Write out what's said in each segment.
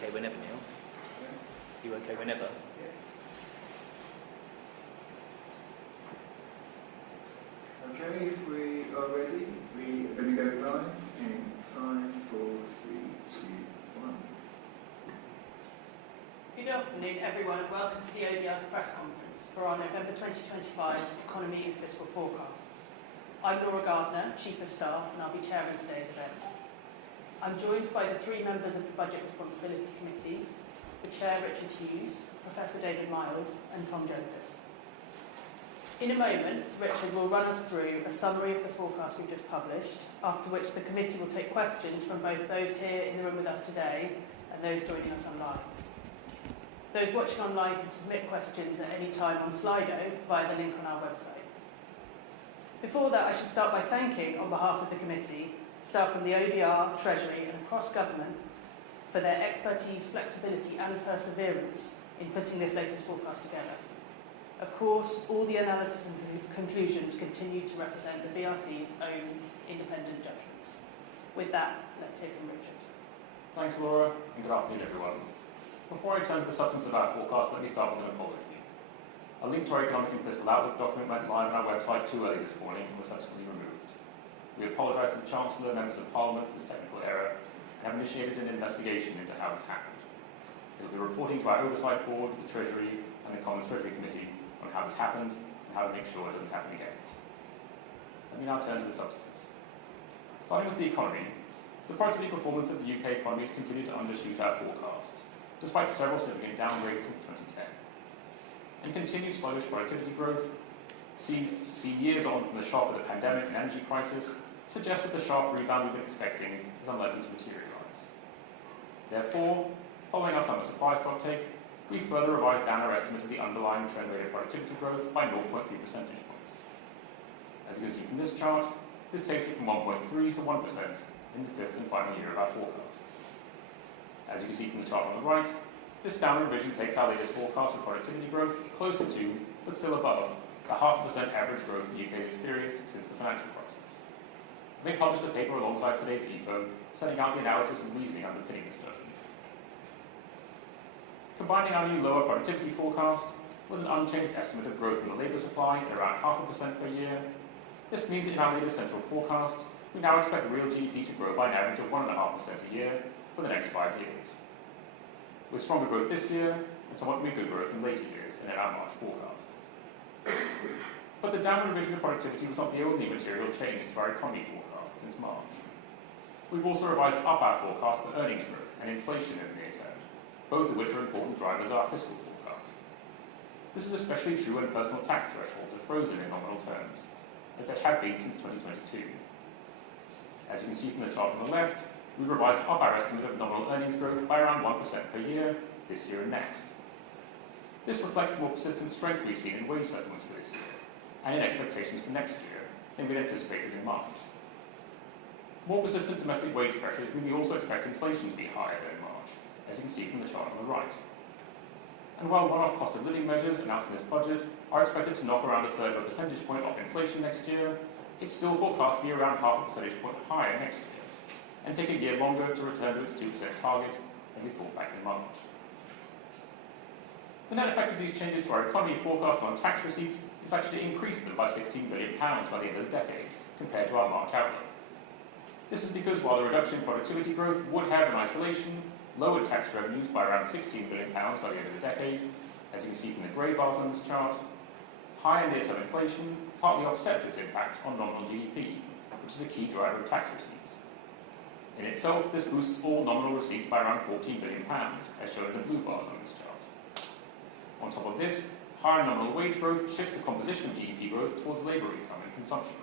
okay whenever, Neil? You okay whenever? Okay, if we are ready, we're going to go live in 5, 4, 3, 2, 1. Good afternoon, everyone, and welcome to the OBR's press conference for our November 2025 Economy and Fiscal Forecasts. I'm Laura Gardner, Chief of Staff, and I'll be chairing today's event. I'm joined by the three members of the Budget Responsibility Committee, the Chair Richard Hughes, Professor David Miles, and Tom Josephs. In a moment, Richard will run us through a summary of the forecast we've just published, after which the committee will take questions from both those here in the room with us today and those joining us online. Those watching online can submit questions at any time on Slido via the link on our website. Before that, I should start by thanking, on behalf of the committee, staff from the OBR, Treasury and across government for their expertise, flexibility and perseverance in putting this latest forecast together. Of course, all the analysis and conclusions continue to represent the BRC's own independent judgments. With that, let's hear from Richard. Thanks, Laura, and good afternoon, everyone. Before I turn to the substance of our forecast, let me start with an apology. A link to our economic and fiscal outlook document went live on our website too early this morning and was subsequently removed. We apologise to the Chancellor, members of Parliament for this technical error, and have initiated an investigation into how this happened. It will be reporting to our Oversight Board, the Treasury, and the Commons Treasury Committee on how this happened and how to make sure it doesn't happen again. Let me now turn to the substance. Starting with the economy, the productivity performance of the UK economy has continued to undershoot our forecasts, despite several significant downgrades since 2010. And continued sluggish productivity growth, seen years on from the shock of the pandemic and energy crisis, suggests that the sharp rebound we've been expecting is unlikely to materialise. Therefore, following our summer supply stock take, we further revised down our estimate of the underlying trend rate of productivity growth by 0.3 percentage points. As you can see from this chart, this takes it from 1.3 to 1% in the fifth and final year of our forecast. As you can see from the chart on the right, this downward revision takes our latest forecast of productivity growth closer to, but still above, the 0.5% average growth the UK has experienced since the financial crisis. We published a paper alongside today's EFO setting out the analysis and reasoning underpinning this judgment. Combining our new lower productivity forecast with an unchanged estimate of growth in the labour supply at around 0.5% per year, this means that in our latest central forecast, we now expect real GDP to grow by an average of 1.5% a year for the next 5 years, with stronger growth this year and somewhat weaker growth in later years than in our March forecast. But the downward revision of productivity was not the only material change to our economy forecast since March. We've also revised up our forecast for earnings growth and inflation in the near term, both of which are important drivers of our fiscal forecast. This is especially true when personal tax thresholds are frozen in nominal terms, as they have been since 2022. As you can see from the chart on the left, we've revised up our estimate of nominal earnings growth by around 1% per year this year and next. This reflects the more persistent strength we've seen in wage settlements for this year, and in expectations for next year than we'd anticipated in March. More persistent domestic wage pressures mean we also expect inflation to be higher than in March, as you can see from the chart on the right. And while one-off cost of living measures announced in this budget are expected to knock around 1/3 of a percentage point off inflation next year, it's still forecast to be around 0.5 percentage point higher next year, and take a year longer to return to its 2% target than we thought back in March. The net effect of these changes to our economy forecast on tax receipts is actually to increase them by £16 billion by the end of the decade, compared to our March outlook. This is because while the reduction in productivity growth would have, in isolation, lowered tax revenues by around £16 billion by the end of the decade, as you can see from the grey bars on this chart, higher near-term inflation partly offsets its impact on nominal GDP, which is a key driver of tax receipts. In itself, this boosts all nominal receipts by around £14 billion, as shown in the blue bars on this chart. On top of this, higher nominal wage growth shifts the composition of GDP growth towards labour income and consumption.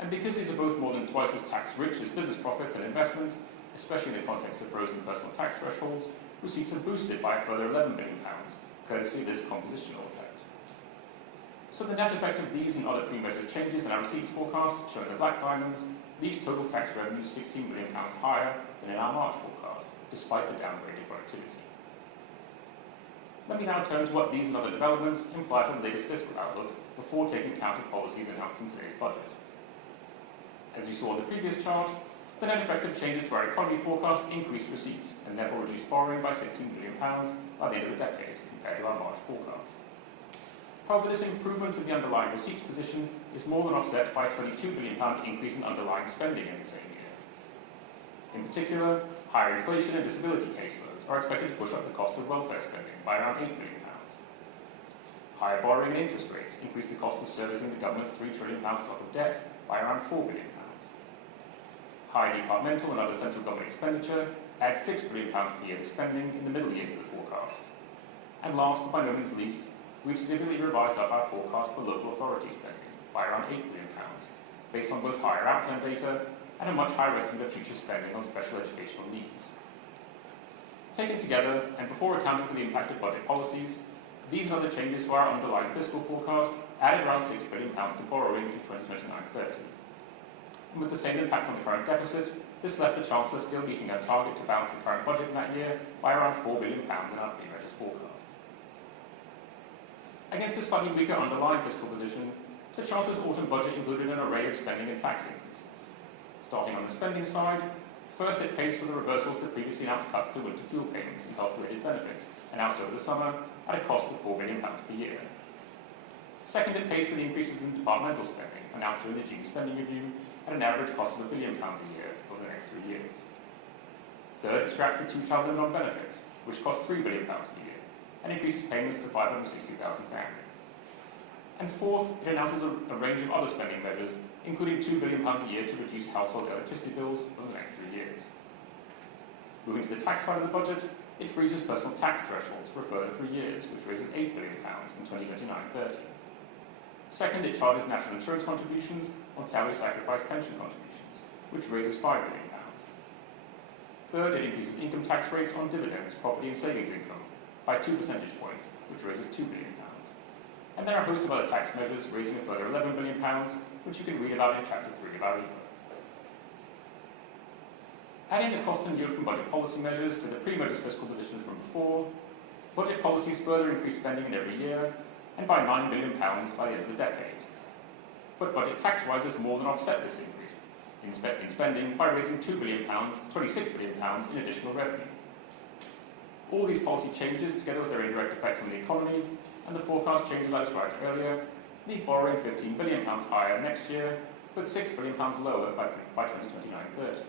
And because these are both more than twice as tax-rich as business profits and investment, especially in the context of frozen personal tax thresholds, receipts are boosted by a further £11 billion, courtesy of this compositional effect. So the net effect of these and other pre-measured changes in our receipts forecast, shown in the black diamonds, leaves total tax revenues £16 billion higher than in our March forecast, despite the downgraded productivity. Let me now turn to what these and other developments imply for the latest fiscal outlook before taking account of policies announced in today's budget. As you saw in the previous chart, the net effect of changes to our economy forecast increased receipts and therefore reduced borrowing by £16 billion by the end of the decade compared to our March forecast. However, this improvement of the underlying receipts position is more than offset by a £22 billion increase in underlying spending in the same year. In particular, higher inflation and disability caseloads are expected to push up the cost of welfare spending by around £8 billion. Higher borrowing and interest rates increase the cost of servicing the government's £3 trillion stock of debt by around £4 billion. High departmental and other central government expenditure adds £6 billion per year to spending in the middle years of the forecast. And last but by no means least, we've significantly revised up our forecast for local authority spending by around £8 billion, based on both higher outturn data and a much higher estimate of future spending on special educational needs. Taken together, and before accounting for the impact of budget policies, these and other changes to our underlying fiscal forecast added around £6 billion to borrowing in 2029-30. And with the same impact on the current deficit, this left the Chancellor still meeting her target to balance the current budget in that year by around £4 billion in our pre-measures forecast. Against this slightly weaker underlying fiscal position, the Chancellor's autumn budget included an array of spending and tax increases. Starting on the spending side, first it pays for the reversals to previously announced cuts to winter fuel payments and health-related benefits, announced over the summer at a cost of £4 billion per year. Second, it pays for the increases in departmental spending announced during the June spending review at an average cost of £1 billion a year over the next 3 years. Third, it scraps the two-child limit on benefits, which costs £3 billion per year, and increases payments to 560,000 families. And fourth, it announces a range of other spending measures, including £2 billion a year to reduce household electricity bills over the next 3 years. Moving to the tax side of the budget, it freezes personal tax thresholds for a further 3 years, which raises £8 billion in 2029-30. Second, it charges national insurance contributions on salary sacrifice pension contributions, which raises £5 billion. Third, it increases income tax rates on dividends, property and savings income by 2 percentage points, which raises £2 billion. And there are a host of other tax measures raising a further £11 billion, which you can read about in Chapter 3 of our EPA. Adding the cost and yield from budget policy measures to the pre-measures fiscal positions from before, budget policies further increase spending in every year, and by £9 billion by the end of the decade. But budget tax rises more than offset this increase in spending by raising £2 billion to £26 billion in additional revenue. All these policy changes, together with their indirect effects on the economy and the forecast changes I described earlier, leave borrowing £15 billion higher next year, but £6 billion lower by 2029-30.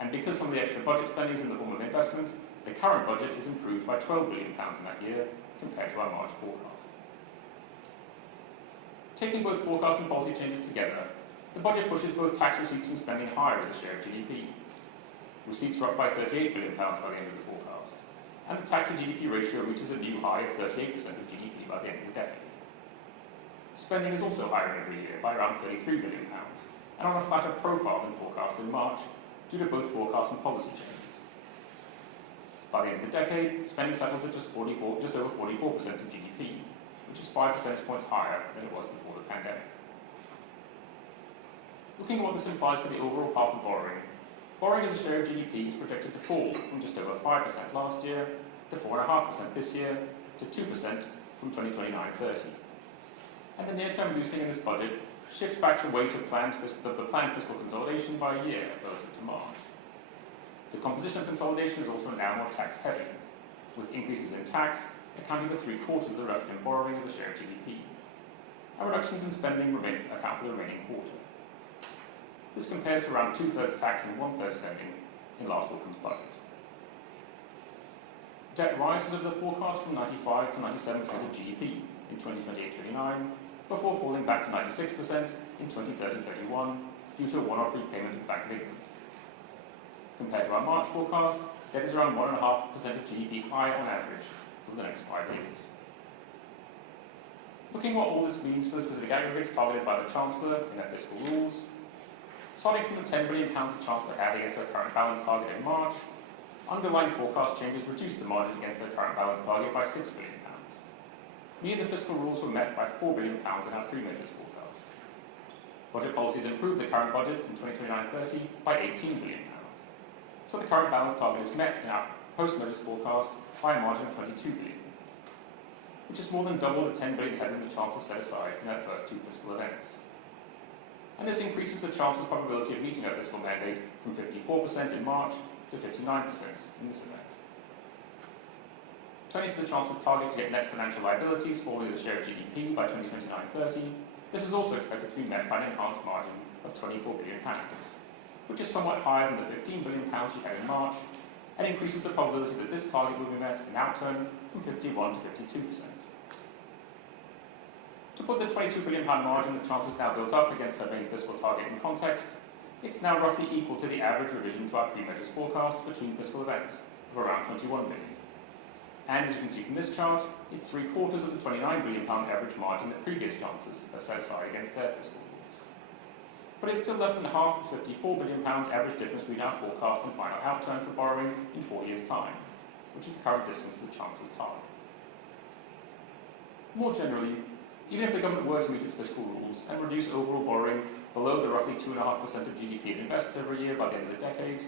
And because some of the extra budget spending is in the form of investment, the current budget is improved by £12 billion in that year compared to our March forecast. Taking both forecast and policy changes together, the budget pushes both tax receipts and spending higher as a share of GDP. Receipts are up by £38 billion by the end of the forecast, and the tax to GDP ratio reaches a new high of 38% of GDP by the end of the decade. Spending is also higher every year by around £33 billion, and on a flatter profile than forecast in March, due to both forecasts and policy changes. By the end of the decade, spending settles at just over 44% of GDP, which is 5 percentage points higher than it was before the pandemic. Looking at what this implies for the overall path of borrowing as a share of GDP is projected to fall from just over 5% last year to 4.5% this year to 2% from 2029-30. And the near-term loosening in this budget shifts back the weight of the planned fiscal consolidation by a year relative to March. The composition of consolidation is also now more tax-heavy, with increases in tax accounting for 3/4 of the reduction in borrowing as a share of GDP. And reductions in spending account for the remaining quarter. This compares to around 2/3 tax and 1/3 spending in last autumn's budget. Debt rises over the forecast from 95 to 97% of GDP in 2028-29, before falling back to 96% in 2030-31 due to a one-off repayment of Bank of England. Compared to our March forecast, debt is around 1.5% of GDP higher on average over the next 5 years. Looking at what all this means for the specific aggregates targeted by the Chancellor in her fiscal rules, starting from the £10 billion the Chancellor had against her current balance target in March, underlying forecast changes reduced the margin against her current balance target by £6 billion. Meaning the fiscal rules were met by £4 billion in our pre-measures forecast. Budget policies improved the current budget in 2029-30 by £18 billion. So the current balance target is met in our post-measures forecast by a margin of £22 billion, which is more than double the £10 billion headroom the Chancellor set aside in her first 2 fiscal events. And this increases the Chancellor's probability of meeting her fiscal mandate from 54% in March to 59% in this event. Turning to the Chancellor's target to get net financial liabilities falling as a share of GDP by 2029-30, this is also expected to be met by an enhanced margin of £24 billion, which is somewhat higher than the £15 billion she had in March, and increases the probability that this target will be met in outturn from 51 to 52%. To put the £22 billion margin the Chancellor has now built up against her main fiscal target in context, it's now roughly equal to the average revision to our pre-measures forecast between fiscal events of around £21 billion. And as you can see from this chart, it's 3/4 of the £29 billion average margin that previous Chancellors have set aside against their fiscal rules. But it's still less than half the £54 billion average difference we now forecast in final outturn for borrowing in 4 years' time, which is the current distance to the Chancellor's target. More generally, even if the government were to meet its fiscal rules and reduce overall borrowing below the roughly 2.5% of GDP it invests every year by the end of the decade,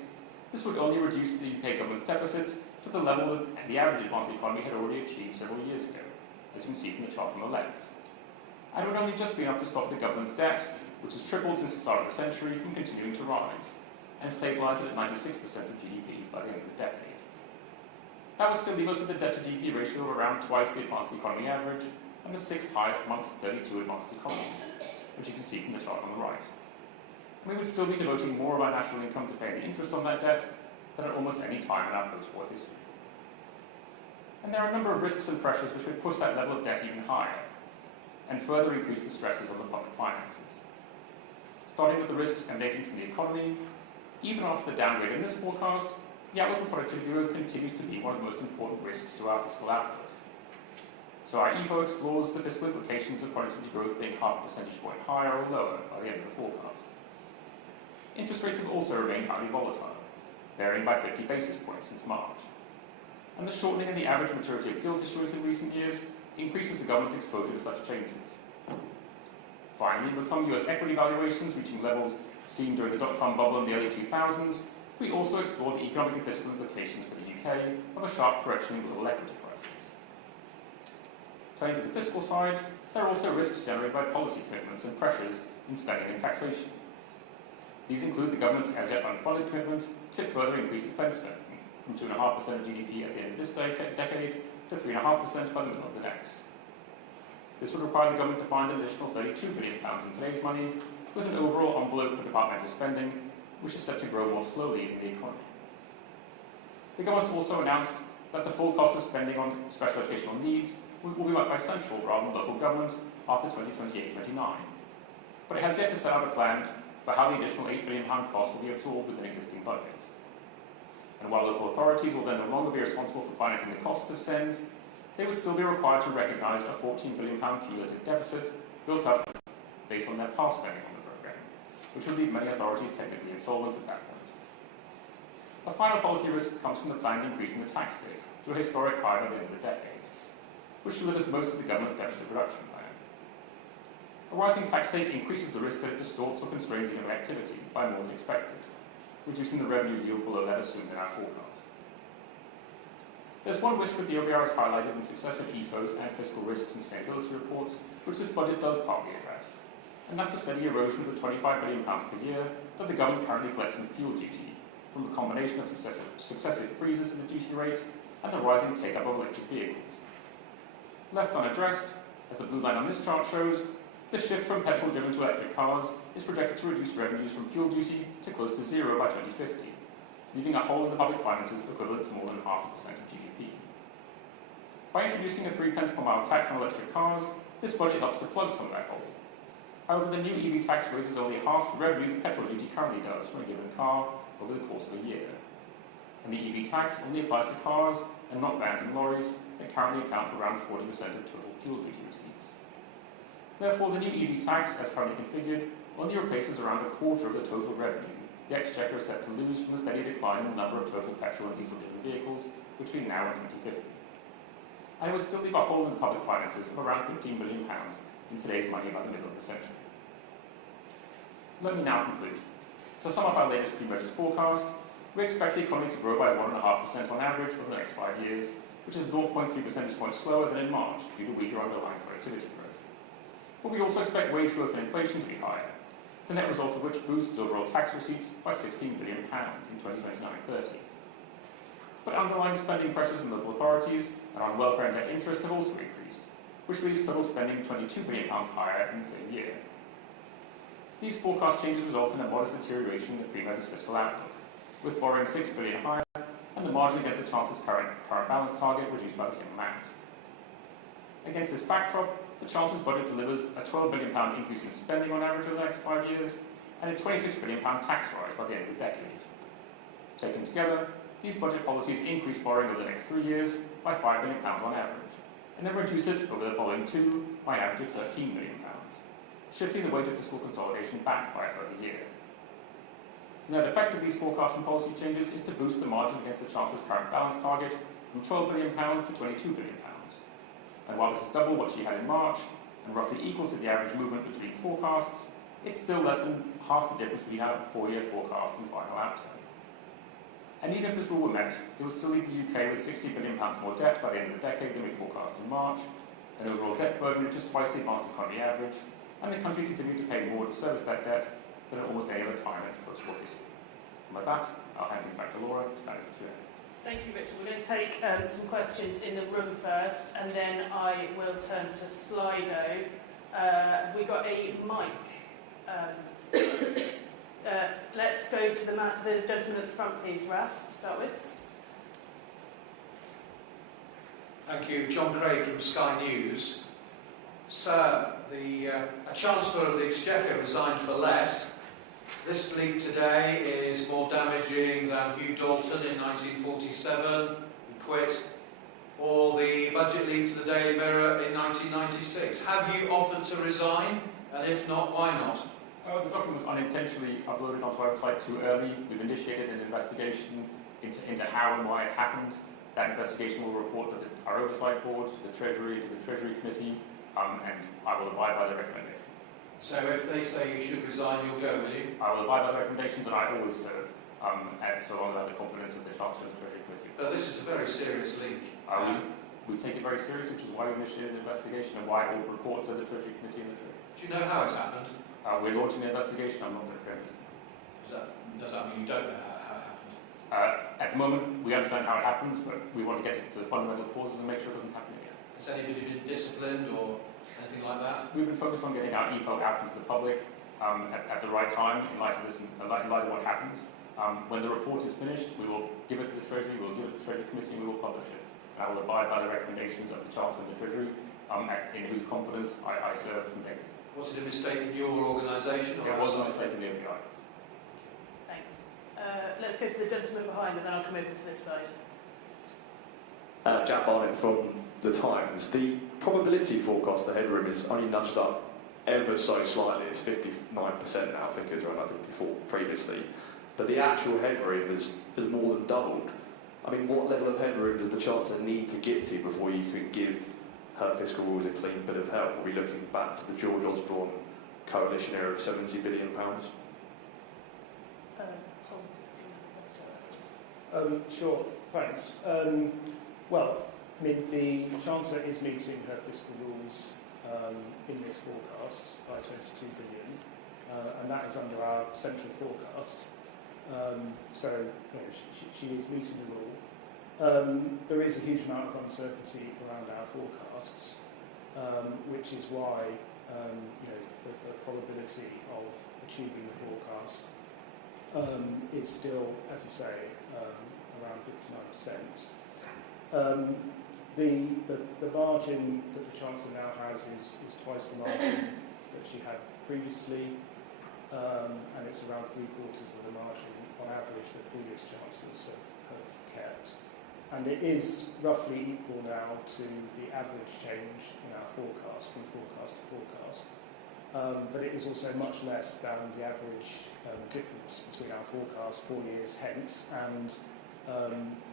this would only reduce the UK government's deficit to the level that the average advanced economy had already achieved several years ago, as you can see from the chart on the left. And it would only just be enough to stop the government's debt, which has tripled since the start of the century, from continuing to rise, and stabilise it at 96% of GDP by the end of the decade. That would still leave us with a debt to GDP ratio of around twice the advanced economy average, and the 6th highest amongst 32 advanced economies, which you can see from the chart on the right. And we would still be devoting more of our national income to paying the interest on that debt than at almost any time in our post-war history. And there are a number of risks and pressures which could push that level of debt even higher and further increase the stresses on the public finances. Starting with the risks emanating from the economy, even after the downgrade in this forecast, the outlook for productivity growth continues to be one of the most important risks to our fiscal outlook. So our EFO explores the fiscal implications of productivity growth being half a percentage point higher or lower by the end of the forecast. Interest rates have also remained highly volatile, varying by 50 basis points since March. And the shortening in the average maturity of gilt issuance in recent years increases the government's exposure to such changes. Finally, with some US equity valuations reaching levels seen during the dot-com bubble in the early 2000s, we also explored the economic and fiscal implications for the UK of a sharp correction in global equity prices. Turning to the fiscal side, there are also risks generated by policy commitments and pressures in spending and taxation. These include the government's as-yet unfunded commitment to further increase defence spending, from 2.5% of GDP at the end of this decade to 3.5% by the middle of the next. This would require the government to find an additional £32 billion in today's money, with an overall envelope for departmental spending, which is set to grow more slowly in the economy. The government has also announced that the full cost of spending on special educational needs will be met by central rather than local government after 2028-29. But it has yet to set out a plan for how the additional £8 billion cost will be absorbed within existing budgets. And while local authorities will then no longer be responsible for financing the costs of SEND, they would still be required to recognise a £14 billion cumulative deficit built up based on their past spending on the programme, which would leave many authorities technically insolvent at that point. A final policy risk comes from the planned increase in the tax rate to a historic high by the end of the decade, which delivers most of the government's deficit reduction plan. A rising tax rate increases the risk that it distorts or constrains economic activity by more than expected, reducing the revenue yield below that assumed in our forecast. There's one risk that the OBR has highlighted in successive EFOs and fiscal risks and sustainability reports, which this budget does partly address, and that's the steady erosion of the £25 billion per year that the government currently collects in fuel duty from a combination of successive freezes to the duty rate and the rising take-up of electric vehicles. Left unaddressed, as the blue line on this chart shows, the shift from petrol-driven to electric cars is projected to reduce revenues from fuel duty to close to zero by 2050, leaving a hole in the public finances equivalent to more than 0.5% of GDP. By introducing a 3p per mile tax on electric cars, this budget helps to plug some of that hole. However, the new EV tax raises only half the revenue that petrol duty currently does from a given car over the course of a year. And the EV tax only applies to cars and not vans and lorries that currently account for around 40% of total fuel duty receipts. Therefore, the new EV tax, as currently configured, only replaces around a quarter of the total revenue the Exchequer is set to lose from the steady decline in the number of total petrol and diesel-driven vehicles between now and 2050. And it would still leave a hole in the public finances of around £15 billion in today's money by the middle of the century. Let me now conclude. To sum up our latest pre-measures forecast, we expect the economy to grow by 1.5% on average over the next 5 years, which is 0.3 percentage points slower than in March due to weaker underlying productivity growth. But we also expect wage growth and inflation to be higher, the net result of which boosts overall tax receipts by £16 billion in 2029-30. But underlying spending pressures in local authorities and on welfare and debt interest have also increased, which leaves total spending £22 billion higher in the same year. These forecast changes result in a modest deterioration in the pre-measures fiscal outlook, with borrowing £6 billion higher and the margin against the Chancellor's current balance target reduced by the same amount. Against this backdrop, the Chancellor's budget delivers a £12 billion increase in spending on average over the next 5 years and a £26 billion tax rise by the end of the decade. Taken together, these budget policies increase borrowing over the next 3 years by £5 billion on average, and then reduce it over the following 2 by an average of £13 billion, shifting the weight of fiscal consolidation back by a further year. The net effect of these forecasts and policy changes is to boost the margin against the Chancellor's current balance target from £12 billion to £22 billion. And while this is double what she had in March, and roughly equal to the average movement between forecasts, it's still less than half the difference between our 4-year forecast and final outturn. And even if this rule were met, it would still leave the UK with £60 billion more debt by the end of the decade than we forecast in March, an overall debt burden which is twice the advanced economy average, and the country continuing to pay more to service that debt than at almost any other time in its post-war history. And with that, I'll hand things back to Laura to manage the Q&A. Thank you, Richard. We're going to take some questions in the room first, and then I will turn to Slido. Have we got a mic? Let's go to the gentleman at the front, please, Raf, to start with. Thank you. John Craig from Sky News. Sir, a Chancellor of the Exchequer resigned for less. This leak today is more damaging than Hugh Dalton in 1947, he quit, or the budget leak to the Daily Mirror in 1996. Have you offered to resign? And if not, why not? The document was unintentionally uploaded onto our website too early. We've initiated an investigation into how and why it happened. That investigation will report to our Oversight Board, to the Treasury, to the Treasury Committee, and I will abide by the recommendation. So if they say you should resign, you'll go, will you? I will abide by the recommendations, and I always serve, and so long as I have the confidence of the Chancellor and the Treasury Committee. But this is a very serious leak. We take it very seriously, which is why we initiated an investigation and why it will report to the Treasury Committee and the Treasury. Do you know how it happened? We're launching an investigation. I'm not going to preempt it. Does that mean you don't know how it happened? At the moment, we understand how it happens, but we want to get to the fundamental causes and make sure it doesn't happen again. Has anybody been disciplined or anything like that? We've been focused on getting our EFO out into the public at the right time, in light of this, in light of what happened. When the report is finished, we will give it to the Treasury, we will give it to the Treasury Committee, and we will publish it. I will abide by the recommendations of the Chancellor and the Treasury, in whose confidence I serve from day to day. Was it a mistake in your organisation? It was a mistake in the OBR. Thanks. Let's go to the gentleman behind, and then I'll come over to this side. Jack Barnett from The Times. The probability forecast, the headroom, is only nudged up ever so slightly. It's 59% now. I think it was around 54 previously. But the actual headroom has more than doubled. I mean, what level of headroom does the Chancellor need to get to before you can give her fiscal rules a clean bit of health? Are we looking back to the George Osborne coalition era of £70 billion? Sure, thanks. Well, I mean, the Chancellor is meeting her fiscal rules in this forecast by 22 billion, and that is under our central forecast. So, you know, she is meeting the rule. There is a huge amount of uncertainty around our forecasts, which is why, you know, the probability of achieving the forecast is still, as you say, around 59%. The margin that the Chancellor now has is twice the margin that she had previously, and it's around 3/4 of the margin on average that previous Chancellors have kept. And it is roughly equal now to the average change in our forecast, from forecast to forecast. But it is also much less than the average difference between our forecast 4 years hence and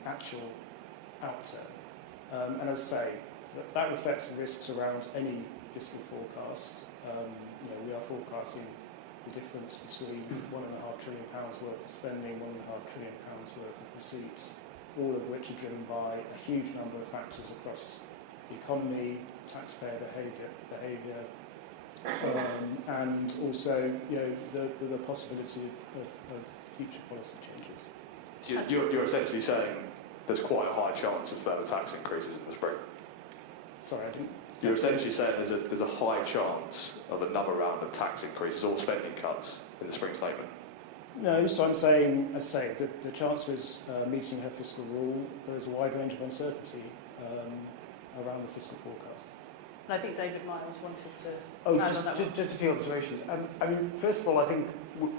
actual outturn. And as I say, that reflects the risks around any fiscal forecast. You know, we are forecasting the difference between £1.5 trillion worth of spending, £1.5 trillion worth of receipts, all of which are driven by a huge number of factors across the economy, taxpayer behaviour, and also, you know, the possibility of future policy changes. So you're essentially saying there's quite a high chance of further tax increases in the spring? Sorry, I didn't... You're essentially saying there's a high chance of another round of tax increases or spending cuts in the spring statement? No, so I'm saying, as I say, the Chancellor is meeting her fiscal rule. There is a wide range of uncertainty around the fiscal forecast. And I think David Miles wanted to add on that one. Just a few observations. I mean, first of all, I think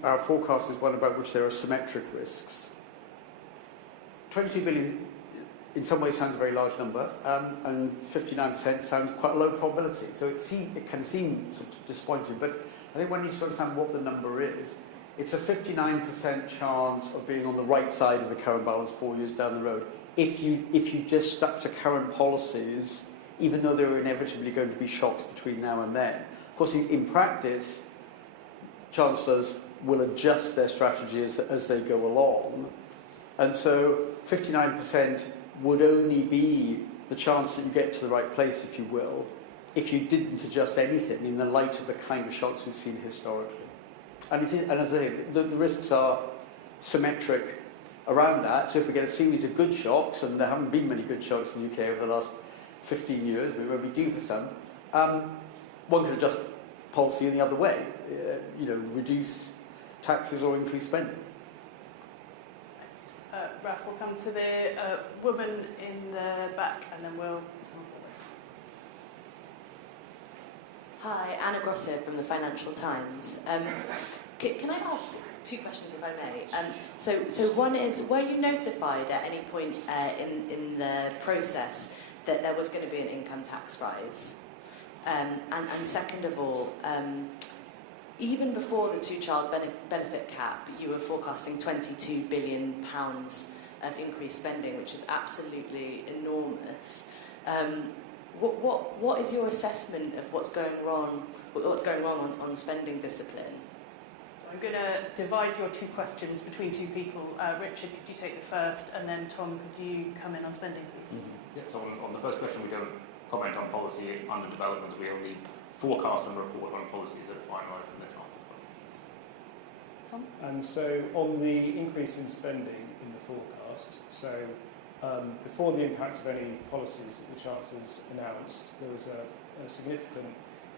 our forecast is one about which there are symmetric risks. 22 billion in some ways sounds a very large number, and 59% sounds quite a low probability. So it can seem sort of disappointing, but I think when you sort of understand what the number is, it's a 59% chance of being on the right side of the current balance 4 years down the road. If you just stuck to current policies, even though there are inevitably going to be shocks between now and then. Of course, in practice, chancellors will adjust their strategy as they go along. And so 59% would only be the chance that you get to the right place, if you will, if you didn't adjust anything in the light of the kind of shocks we've seen historically. And as I say, the risks are symmetric around that. So if we get a series of good shocks, and there haven't been many good shocks in the UK over the last 15 years, we won't be due for some, one can adjust policy in the other way, reduce taxes or increase spending. Raf, we'll come to the woman in the back, and then we'll come forwards. Hi, Anna Grosser from the Financial Times. Can I ask two questions, if I may? So one is, were you notified at any point in the process that there was going to be an income tax rise? And second of all, even before the two-child benefit cap, you were forecasting £22 billion of increased spending, which is absolutely enormous. What is your assessment of what's going wrong on spending discipline? So I'm going to divide your two questions between two people. Richard, could you take the first, and then Tom, could you come in on spending, please? Yeah, so on the first question, we don't comment on policy under development. We only forecast and report on policies that are finalised in the Chancellor's budget. Tom? And so on the increase in spending in the forecast, so before the impact of any policies that the Chancellor's announced, there was a significant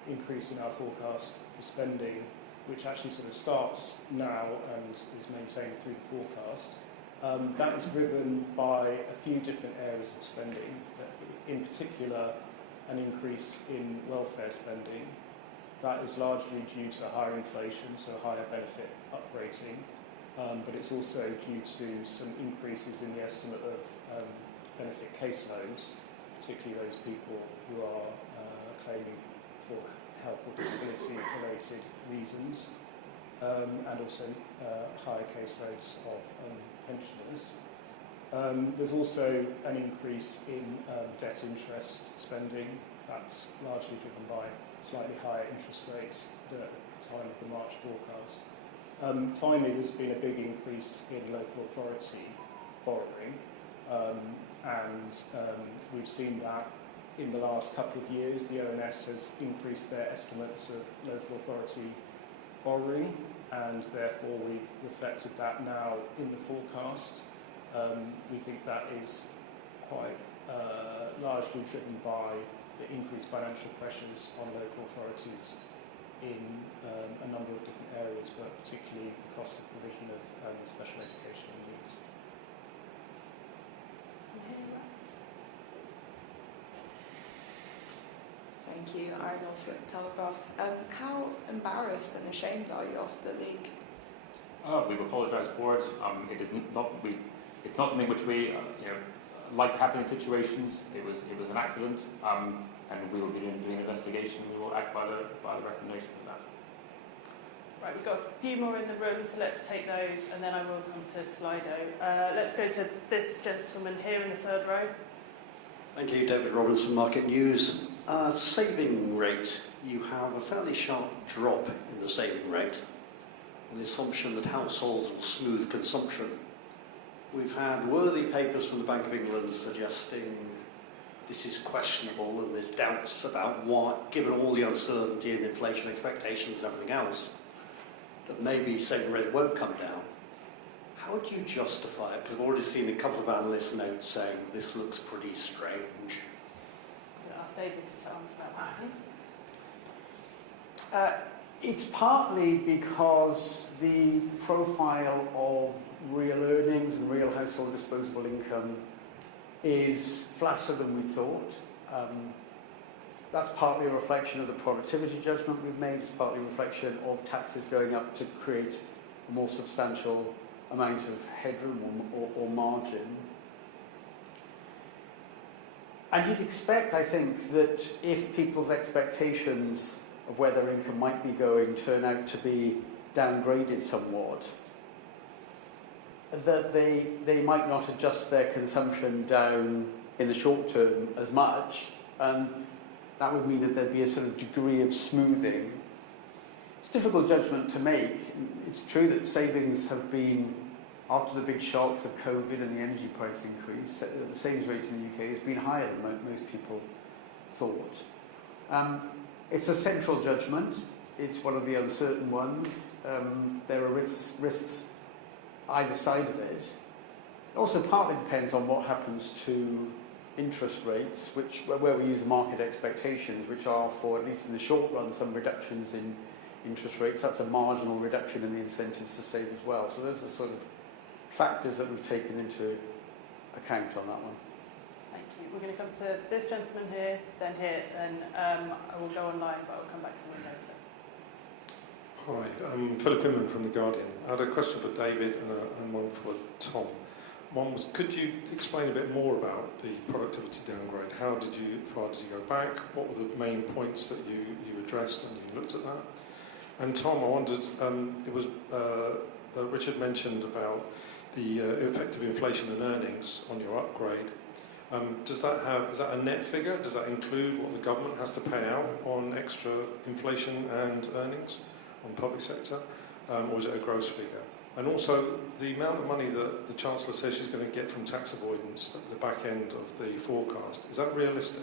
increase in our forecast for spending, which actually sort of starts now and is maintained through the forecast. That is driven by a few different areas of spending, in particular an increase in welfare spending. That is largely due to higher inflation, so higher benefit uprating, but it's also due to some increases in the estimate of benefit caseloads, particularly those people who are claiming for health or disability related reasons, and also higher caseloads of pensioners. There's also an increase in debt interest spending. That's largely driven by slightly higher interest rates than at the time of the March forecast. Finally, there's been a big increase in local authority borrowing, and we've seen that in the last couple of years. The ONS has increased their estimates of local authority borrowing, and therefore we've reflected that now in the forecast. We think that is quite largely driven by the increased financial pressures on local authorities in a number of different areas, but particularly the cost of provision of special educational needs. Thank you, Arnold Telegraph. How embarrassed and ashamed are you of the leak? We've apologised for it. It's not something which we like to happen in situations. It was an accident, and we will be doing an investigation. We will act by the recommendation of that. Right, we've got a few more in the room, so let's take those, and then I will come to Slido. Let's go to this gentleman here in the third row. Thank you, David Robbins from Market News. Saving rate. You have a fairly sharp drop in the saving rate on the assumption that households will smooth consumption. We've had worthy papers from the Bank of England suggesting this is questionable and there's doubts about why, given all the uncertainty and inflation expectations and everything else, that maybe saving rate won't come down. How do you justify it? Because I've already seen a couple of analyst notes saying this looks pretty strange. I'm going to ask David to answer that one, please. It's partly because the profile of real earnings and real household disposable income is flatter than we thought. That's partly a reflection of the productivity judgment we've made. It's partly a reflection of taxes going up to create a more substantial amount of headroom or margin. And you'd expect, I think, that if people's expectations of where their income might be going turn out to be downgraded somewhat, that they might not adjust their consumption down in the short term as much, and that would mean that there'd be a sort of degree of smoothing. It's a difficult judgment to make. It's true that savings have been, after the big shocks of COVID and the energy price increase, the savings rate in the UK has been higher than most people thought. It's a central judgment. It's one of the uncertain ones. There are risks either side of it. It also partly depends on what happens to interest rates, where we use the market expectations, which are for, at least in the short run, some reductions in interest rates. That's a marginal reduction in the incentives to save as well. So those are sort of factors that we've taken into account on that one. Thank you. We're going to come to this gentleman here, then I will go online, but I'll come back to the room later. Hi, I'm Philip Inman from The Guardian. I had a question for David and one for Tom. One was, could you explain a bit more about the productivity downgrade? How far did you go back? What were the main points that you addressed when you looked at that? And Tom, I wondered, it was Richard mentioned about the effect of inflation and earnings on your upgrade. Is that a net figure? Does that include what the government has to pay out on extra inflation and earnings on the public sector? Or is it a gross figure? And also, the amount of money that the Chancellor says she's going to get from tax avoidance at the back end of the forecast, is that realistic?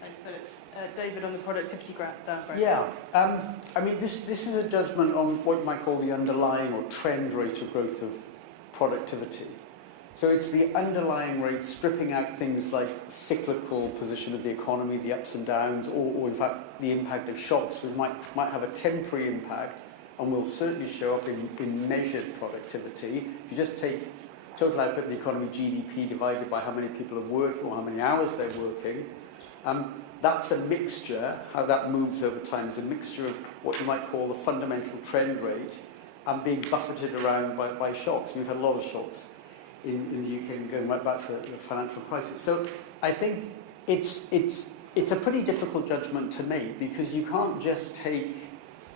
Thanks, Philip. David, on the productivity downgrade. Yeah, I mean, this is a judgment on what you might call the underlying or trend rate of growth of productivity. So it's the underlying rate, stripping out things like cyclical position of the economy, the ups and downs, or in fact the impact of shocks, which might have a temporary impact and will certainly show up in measured productivity. If you just take total output in the economy, GDP, divided by how many people are working or how many hours they're working, that's a mixture. How that moves over time is a mixture of what you might call the fundamental trend rate and being buffeted around by shocks. We've had a lot of shocks in the UK going right back to the financial crisis. So I think it's a pretty difficult judgment to make, because you can't just take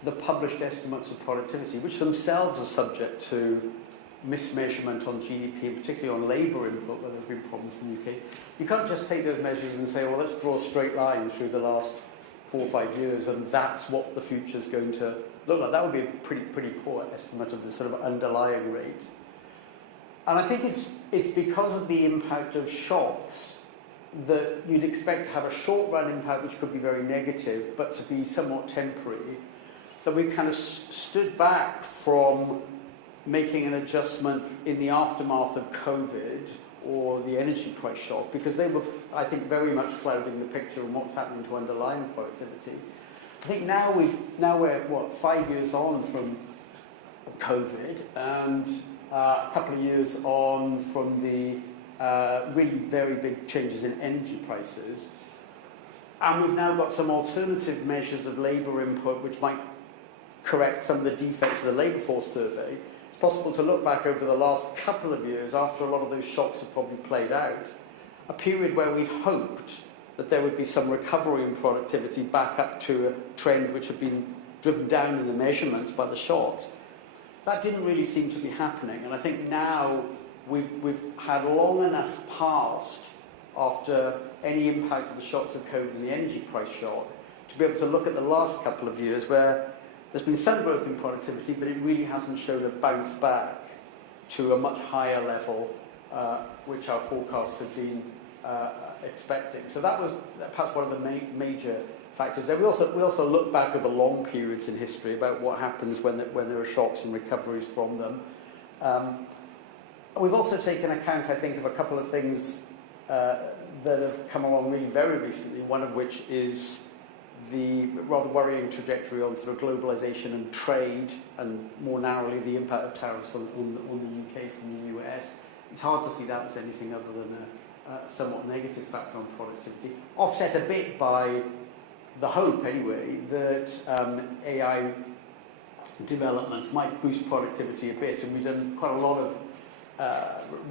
the published estimates of productivity, which themselves are subject to mismeasurement on GDP, and particularly on labour input, where there have been problems in the UK. You can't just take those measures and say, well, let's draw a straight line through the last 4 or 5 years, and that's what the future's going to look like. That would be a pretty poor estimate of the sort of underlying rate. And I think it's because of the impact of shocks that you'd expect to have a short-run impact, which could be very negative, but to be somewhat temporary, that we kind of stood back from making an adjustment in the aftermath of COVID or the energy price shock, because they were, I think, very much clouding the picture on what's happening to underlying productivity. I think now we're 5 years on from COVID, and a couple of years on from the really very big changes in energy prices, and we've now got some alternative measures of labour input which might correct some of the defects of the labour force survey. It's possible to look back over the last couple of years, after a lot of those shocks have probably played out, a period where we'd hoped that there would be some recovery in productivity back up to a trend which had been driven down in the measurements by the shocks. That didn't really seem to be happening, and I think now we've had long enough past after any impact of the shocks of COVID and the energy price shock to be able to look at the last couple of years where there's been some growth in productivity, but it really hasn't shown a bounce back to a much higher level, which our forecasts have been expecting. So that was perhaps one of the major factors there. We also look back over long periods in history about what happens when there are shocks and recoveries from them. We've also taken account, I think, of a couple of things that have come along really very recently, one of which is the rather worrying trajectory on sort of globalisation and trade, and more narrowly the impact of tariffs on the UK from the US. It's hard to see that as anything other than a somewhat negative factor on productivity, offset a bit by the hope, anyway, that AI developments might boost productivity a bit, and we've done quite a lot of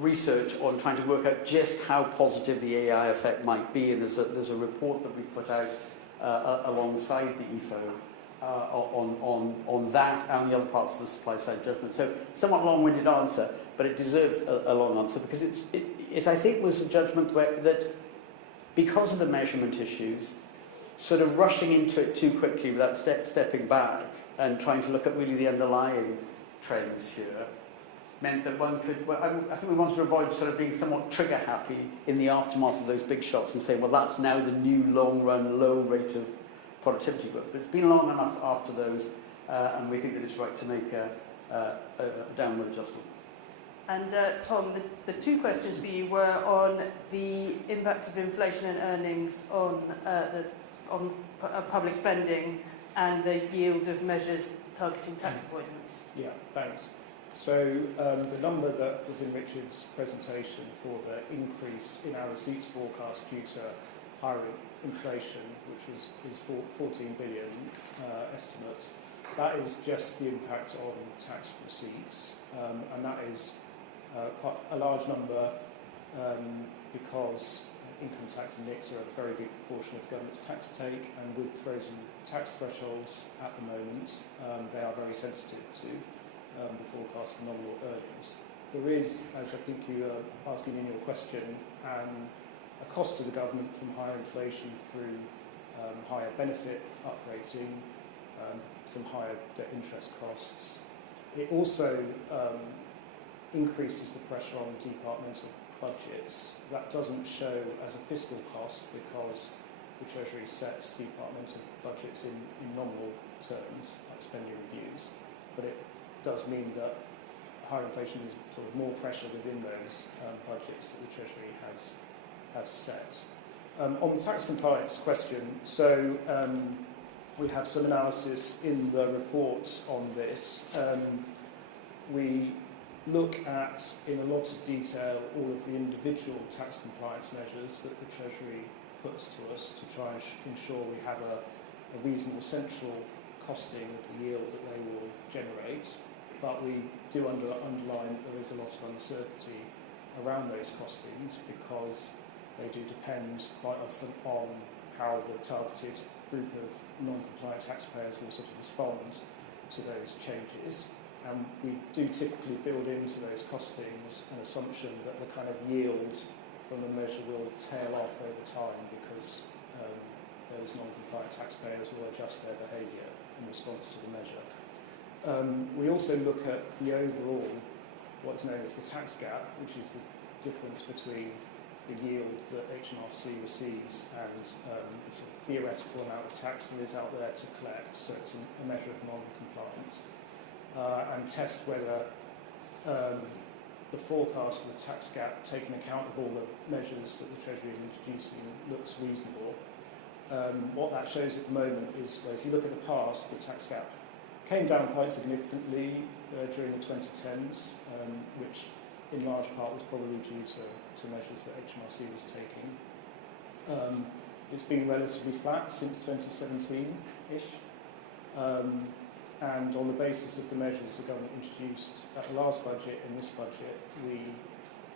research on trying to work out just how positive the AI effect might be, and there's a report that we've put out alongside the EFO on that and the other parts of the supply side judgment. So somewhat long-winded answer, but it deserved a long answer, because it I think was a judgment that because of the measurement issues, sort of rushing into it too quickly without stepping back and trying to look at really the underlying trends here meant that one could, well, I think we wanted to avoid sort of being somewhat trigger happy in the aftermath of those big shocks and saying, well, that's now the new long-run low rate of productivity growth. But it's been long enough after those, and we think that it's right to make a downward adjustment. And Tom, the two questions for you were on the impact of inflation and earnings on public spending and the yield of measures targeting tax avoidance. Yeah, thanks. So the number that was in Richard's presentation for the increase in our receipts forecast due to higher inflation, which is 14 billion estimate, that is just the impact on tax receipts, and that is quite a large number because income tax and NICs are a very big proportion of government's tax take, and with frozen tax thresholds at the moment, they are very sensitive to the forecast for nominal earnings. There is, as I think you are asking in your question, a cost to the government from higher inflation through higher benefit uprating, some higher debt interest costs. It also increases the pressure on departmental budgets. That doesn't show as a fiscal cost because the Treasury sets departmental budgets in nominal terms at spending reviews, but it does mean that higher inflation is sort of more pressure within those budgets that the Treasury has set. On the tax compliance question, so we have some analysis in the reports on this. We look at, in a lot of detail, all of the individual tax compliance measures that the Treasury puts to us to try and ensure we have a reasonable central costing of the yield that they will generate. But we do underline that there is a lot of uncertainty around those costings because they do depend quite often on how the targeted group of non-compliant taxpayers will sort of respond to those changes. And we do typically build into those costings an assumption that the kind of yield from the measure will tail off over time because those non-compliant taxpayers will adjust their behaviour in response to the measure. We also look at the overall, what's known as the tax gap, which is the difference between the yield that HMRC receives and the sort of theoretical amount of tax there is out there to collect, so it's a measure of non-compliance. And test whether the forecast for the tax gap, taking account of all the measures that the Treasury is introducing, looks reasonable. What that shows at the moment is, well, if you look at the past, the tax gap came down quite significantly during the 2010s, which in large part was probably due to measures that HMRC was taking. It's been relatively flat since 2017-ish. And on the basis of the measures the government introduced at the last budget and this budget, we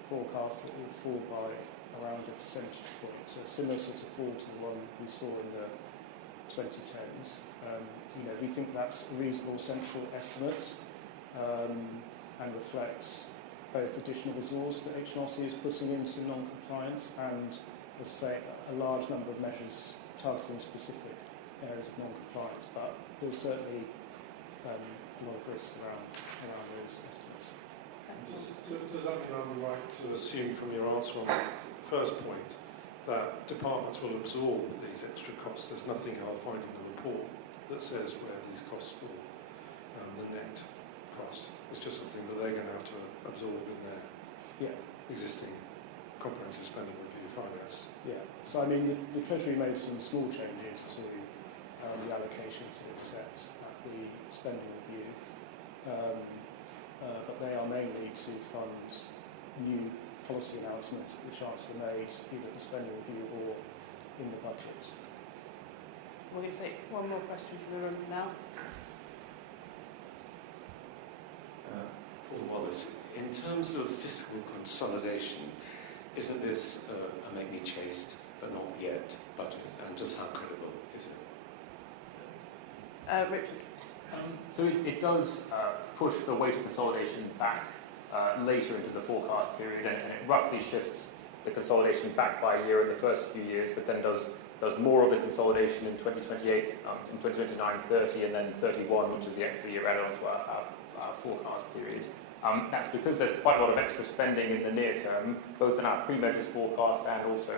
forecast that it will fall by around a percentage point, so a similar sort of fall to the one we saw in the 2010s. We think that's a reasonable central estimate and reflects both additional resource that HMRC is putting into non-compliance and, as I say, a large number of measures targeting specific areas of non-compliance, but there's certainly a lot of risk around those estimates. Does that mean I'm right to assume from your answer on the first point that departments will absorb these extra costs? There's nothing I'll find in the report that says where these costs will, the net cost. It's just something that they're going to have to absorb in their existing comprehensive spending review finance. Yeah. So I mean, the Treasury made some small changes to the allocations that it sets at the spending review, but they are mainly to fund new policy announcements that the Chancellor made either at the spending review or in the budget. We're going to take one more question from the room for now. Paul Wallace, in terms of fiscal consolidation, isn't this a make me chaste but not yet budget, and just how credible is it? Richard. So it does push the weight of consolidation back later into the forecast period, and it roughly shifts the consolidation back by a year in the first few years, but then does more of the consolidation in 2028, in 2029, 30, and then 31, which is the extra year added onto our forecast period. That's because there's quite a lot of extra spending in the near term, both in our pre-measures forecast and also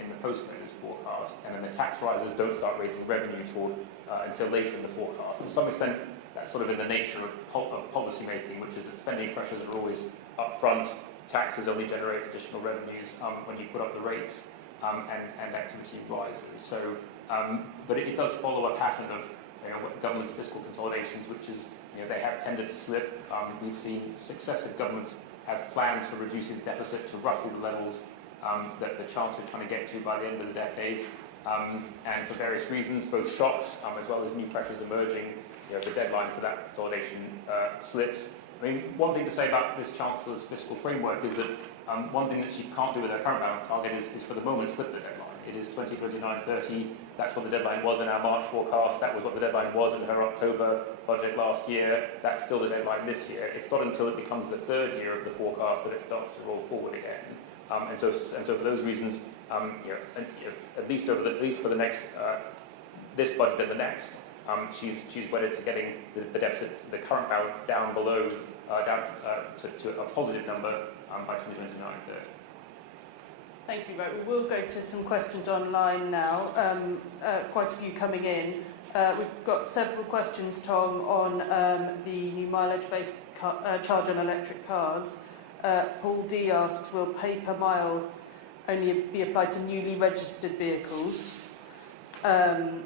in the post-measures forecast. And then the tax rises don't start raising revenue until later in the forecast. To some extent, that's sort of in the nature of policy making, which is that spending pressures are always up front. Taxes only generate additional revenues when you put up the rates and activity rises. So, but it does follow a pattern of government's fiscal consolidations, which is they have tended to slip. We've seen successive governments have plans for reducing the deficit to roughly the levels that the Chancellor is trying to get to by the end of the decade. And for various reasons, both shocks as well as new pressures emerging, the deadline for that consolidation slips. I mean, one thing to say about this Chancellor's fiscal framework is that one thing that she can't do with her current balance target is for the moment split the deadline. It is 2029-30. That's what the deadline was in our March forecast. That was what the deadline was in her October budget last year. That's still the deadline this year. It's not until it becomes the third year of the forecast that it starts to roll forward again. And so for those reasons, at least for the next this budget and the next, she's wedded to getting the deficit, the current balance, down below to a positive number by 2029-30. Thank you. Right, we will go to some questions online now. Quite a few coming in. We've got several questions, Tom, on the new mileage-based charge on electric cars. Paul D asks, will pay per mile only be applied to newly registered vehicles? The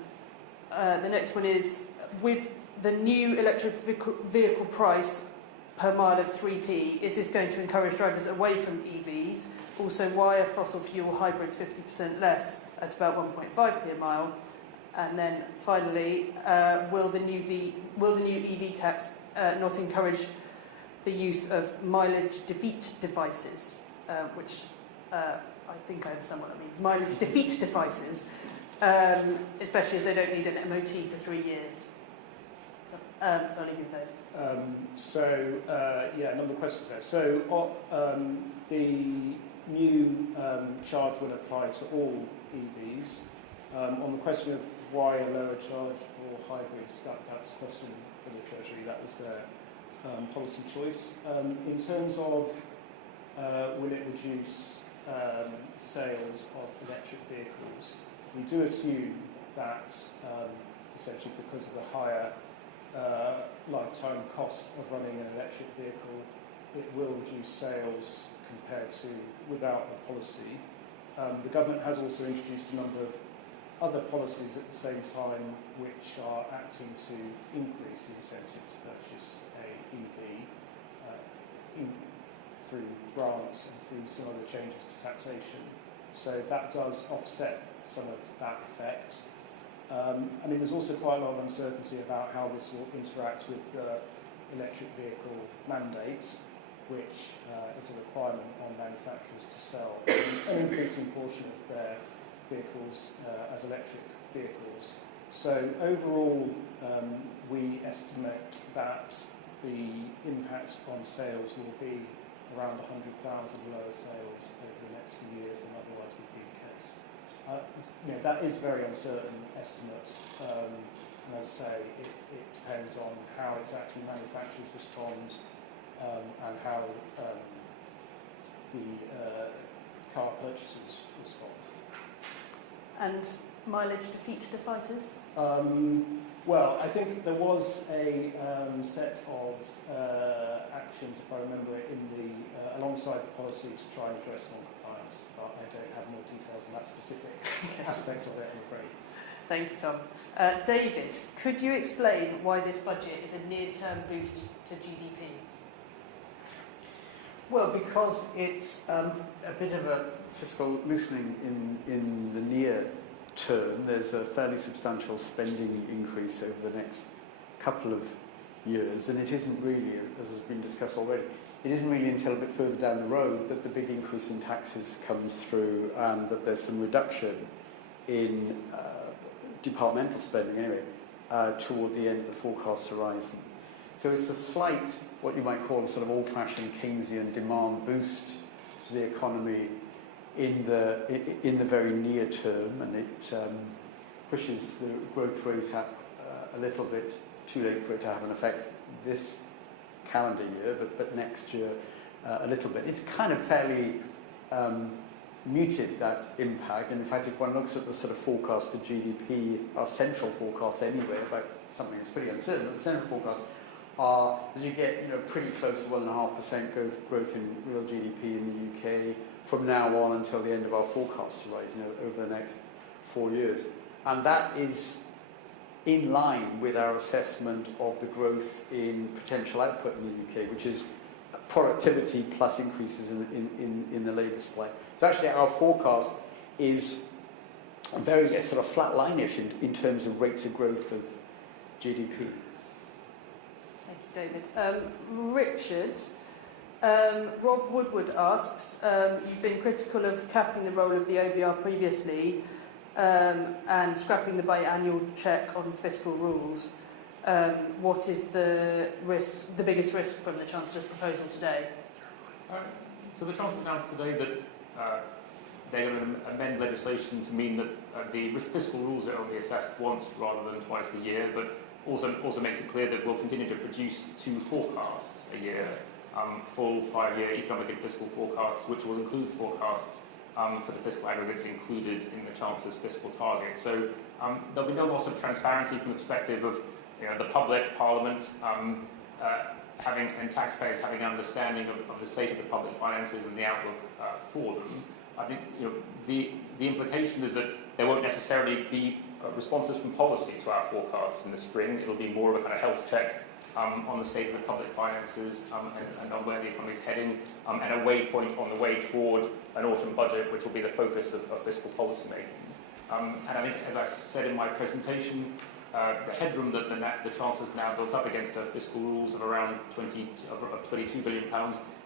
next one is, with the new electric vehicle price per mile of 3p, is this going to encourage drivers away from EVs? Also, why are fossil fuel hybrids 50% less? That's about 1.5p a mile. And then finally, will the new EV tax not encourage the use of mileage defeat devices, which I think I understand what that means. Mileage defeat devices, especially as they don't need an MOT for 3 years. So I'll leave you with those. Yeah, a number of questions there. So the new charge will apply to all EVs. On the question of why a lower charge for hybrids, that's a question for the Treasury. That was their policy choice. In terms of will it reduce sales of electric vehicles, we do assume that essentially because of the higher lifetime cost of running an electric vehicle, it will reduce sales compared to without the policy. The government has also introduced a number of other policies at the same time which are acting to increase the incentive to purchase a EV through grants and through some other changes to taxation. So that does offset some of that effect. I mean, there's also quite a lot of uncertainty about how this will interact with the electric vehicle mandate, which is a requirement on manufacturers to sell an increasing portion of their vehicles as electric vehicles. So overall, we estimate that the impact on sales will be around 100,000 lower sales over the next few years than otherwise would be the case. That is very uncertain estimate, and as I say, it depends on how exactly manufacturers respond and how the car purchasers respond. And mileage defeat devices? Well, I think there was a set of actions, if I remember it, in the alongside the policy to try and address non-compliance, but I don't have more details on that specific aspect of it, I'm afraid. Thank you, Tom. David, could you explain why this budget is a near-term boost to GDP? Well, because it's a bit of a fiscal loosening in the near term. There's a fairly substantial spending increase over the next couple of years, and it isn't really, as has been discussed already, it isn't really until a bit further down the road that the big increase in taxes comes through and that there's some reduction in departmental spending anyway toward the end of the forecast horizon. So it's a slight, what you might call a sort of old-fashioned Keynesian demand boost to the economy in the very near term, and it pushes the growth rate up a little bit. Too late for it to have an effect this calendar year, but next year a little bit. It's kind of fairly muted, that impact, and in fact if one looks at the sort of forecast for GDP, our central forecast anyway, about something that's pretty uncertain, but the central forecasts are that you get pretty close to 1.5% growth in real GDP in the UK from now on until the end of our forecast horizon over the next 4 years. And that is in line with our assessment of the growth in potential output in the UK, which is productivity plus increases in the labour supply. So actually our forecast is very sort of flat-line-ish in terms of rates of growth of GDP. Thank you, David. Richard, Rob Woodward asks, you've been critical of capping the role of the OBR previously and scrapping the biannual check on fiscal rules. What is the biggest risk from the Chancellor's proposal today? So the Chancellor announced today that they're going to amend legislation to mean that the fiscal rules are only assessed once rather than twice a year, but also makes it clear that we'll continue to produce 2 forecasts a year, full 5-year economic and fiscal forecasts, which will include forecasts for the fiscal aggregates included in the Chancellor's fiscal target. So there'll be no loss of transparency from the perspective of the public, Parliament, and taxpayers having an understanding of the state of the public finances and the outlook for them. I think the implication is that there won't necessarily be responses from policy to our forecasts in the spring. It'll be more of a kind of health check on the state of the public finances and on where the economy is heading, and a waypoint on the way toward an autumn budget, which will be the focus of fiscal policy making. And I think, as I said in my presentation, the headroom that the Chancellor's now built up against her fiscal rules of around £22 billion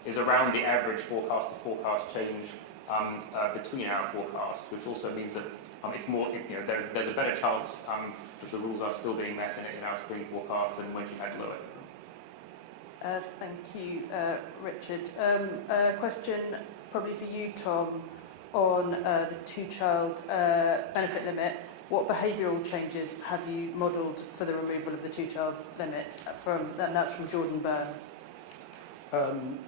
is around the average forecast to forecast change between our forecasts, which also means that it's more, there's a better chance that the rules are still being met in our spring forecast than when she had lower headroom. Thank you, Richard. A question probably for you, Tom, on the 2-child benefit limit. What behavioural changes have you modelled for the removal of the 2-child limit? And that's from Jordan Byrne.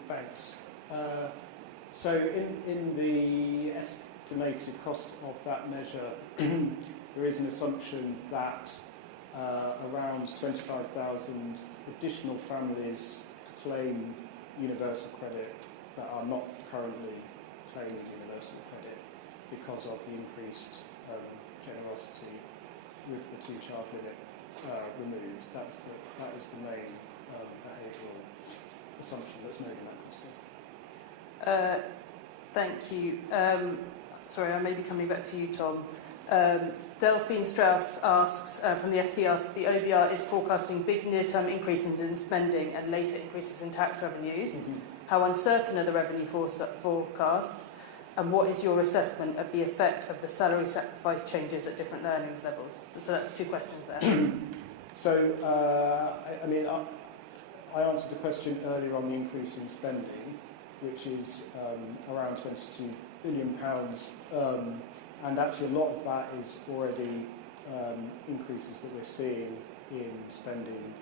Thanks. So in the estimated cost of that measure, there is an assumption that around 25,000 additional families claim universal credit that are not currently claiming universal credit because of the increased generosity with the 2-child limit removed. That is the main behavioural assumption that's made in that costing. Thank you. Sorry, I may be coming back to you, Tom. Delphine Strauss asks, from the FT asks, the OBR is forecasting big near-term increases in spending and later increases in tax revenues. Mm-hmm. How uncertain are the revenue forecasts? And what is your assessment of the effect of the salary sacrifice changes at different earnings levels? So that's 2 questions there. So, I answered a question earlier on the increase in spending, which is around £22 billion, and actually a lot of that is already increases that we're seeing in spending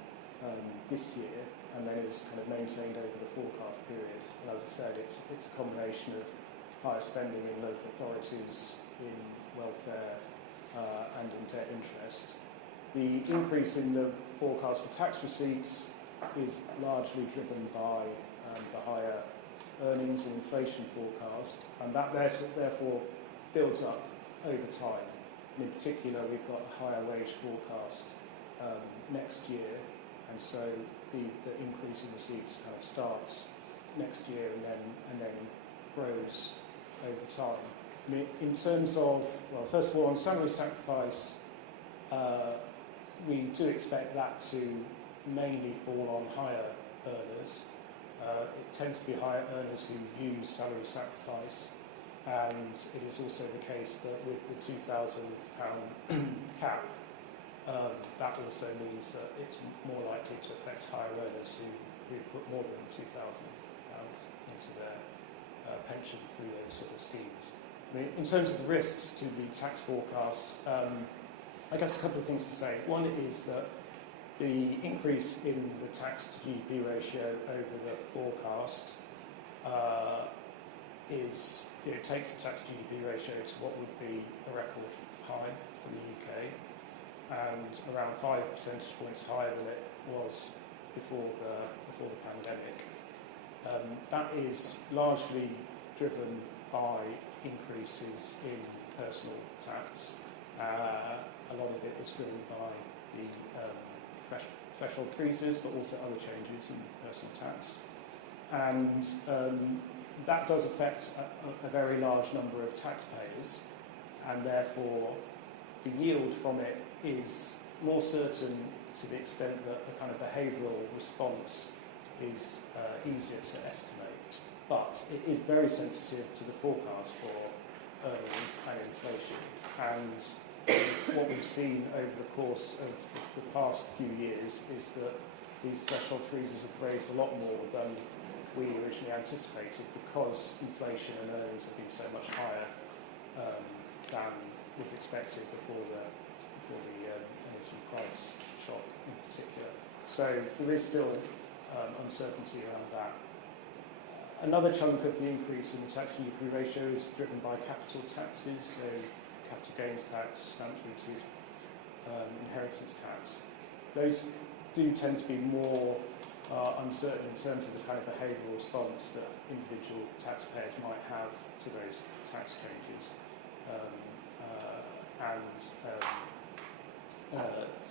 this year, and then it's kind of maintained over the forecast period. And as I said, it's a combination of higher spending in local authorities, in welfare, and in debt interest. The increase in the forecast for tax receipts is largely driven by the higher earnings and inflation forecast, and that therefore builds up over time. And in particular, we've got a higher wage forecast next year, and so the increase in receipts kind of starts next year and then grows over time. I mean, in terms of, well, first of all, on salary sacrifice, we do expect that to mainly fall on higher earners. It tends to be higher earners who use salary sacrifice, and it is also the case that with the £2,000 cap, that also means that it's more likely to affect higher earners who put more than £2,000 into their pension through those sort of schemes. I mean, in terms of the risks to the tax forecast, I guess a couple of things to say. One is that the increase in the tax to GDP ratio over the forecast takes the tax to GDP ratio to what would be a record high for the UK. and around 5 percentage points higher than it was before the pandemic. That is largely driven by increases in personal tax. A lot of it is driven by the threshold freezes, but also other changes in personal tax. And that does affect a very large number of taxpayers, and therefore the yield from it is more certain to the extent that the kind of behavioural response is easier to estimate. But it is very sensitive to the forecast for earnings and inflation. And what we've seen over the course of the past few years is that these threshold freezes have raised a lot more than we originally anticipated, because inflation and earnings have been so much higher than was expected before the energy price shock in particular. So there is still uncertainty around that. Another chunk of the increase in the tax GDP ratio is driven by capital taxes, so capital gains tax, stamp duties, inheritance tax. Those do tend to be more uncertain in terms of the kind of behavioural response that individual taxpayers might have to those tax changes,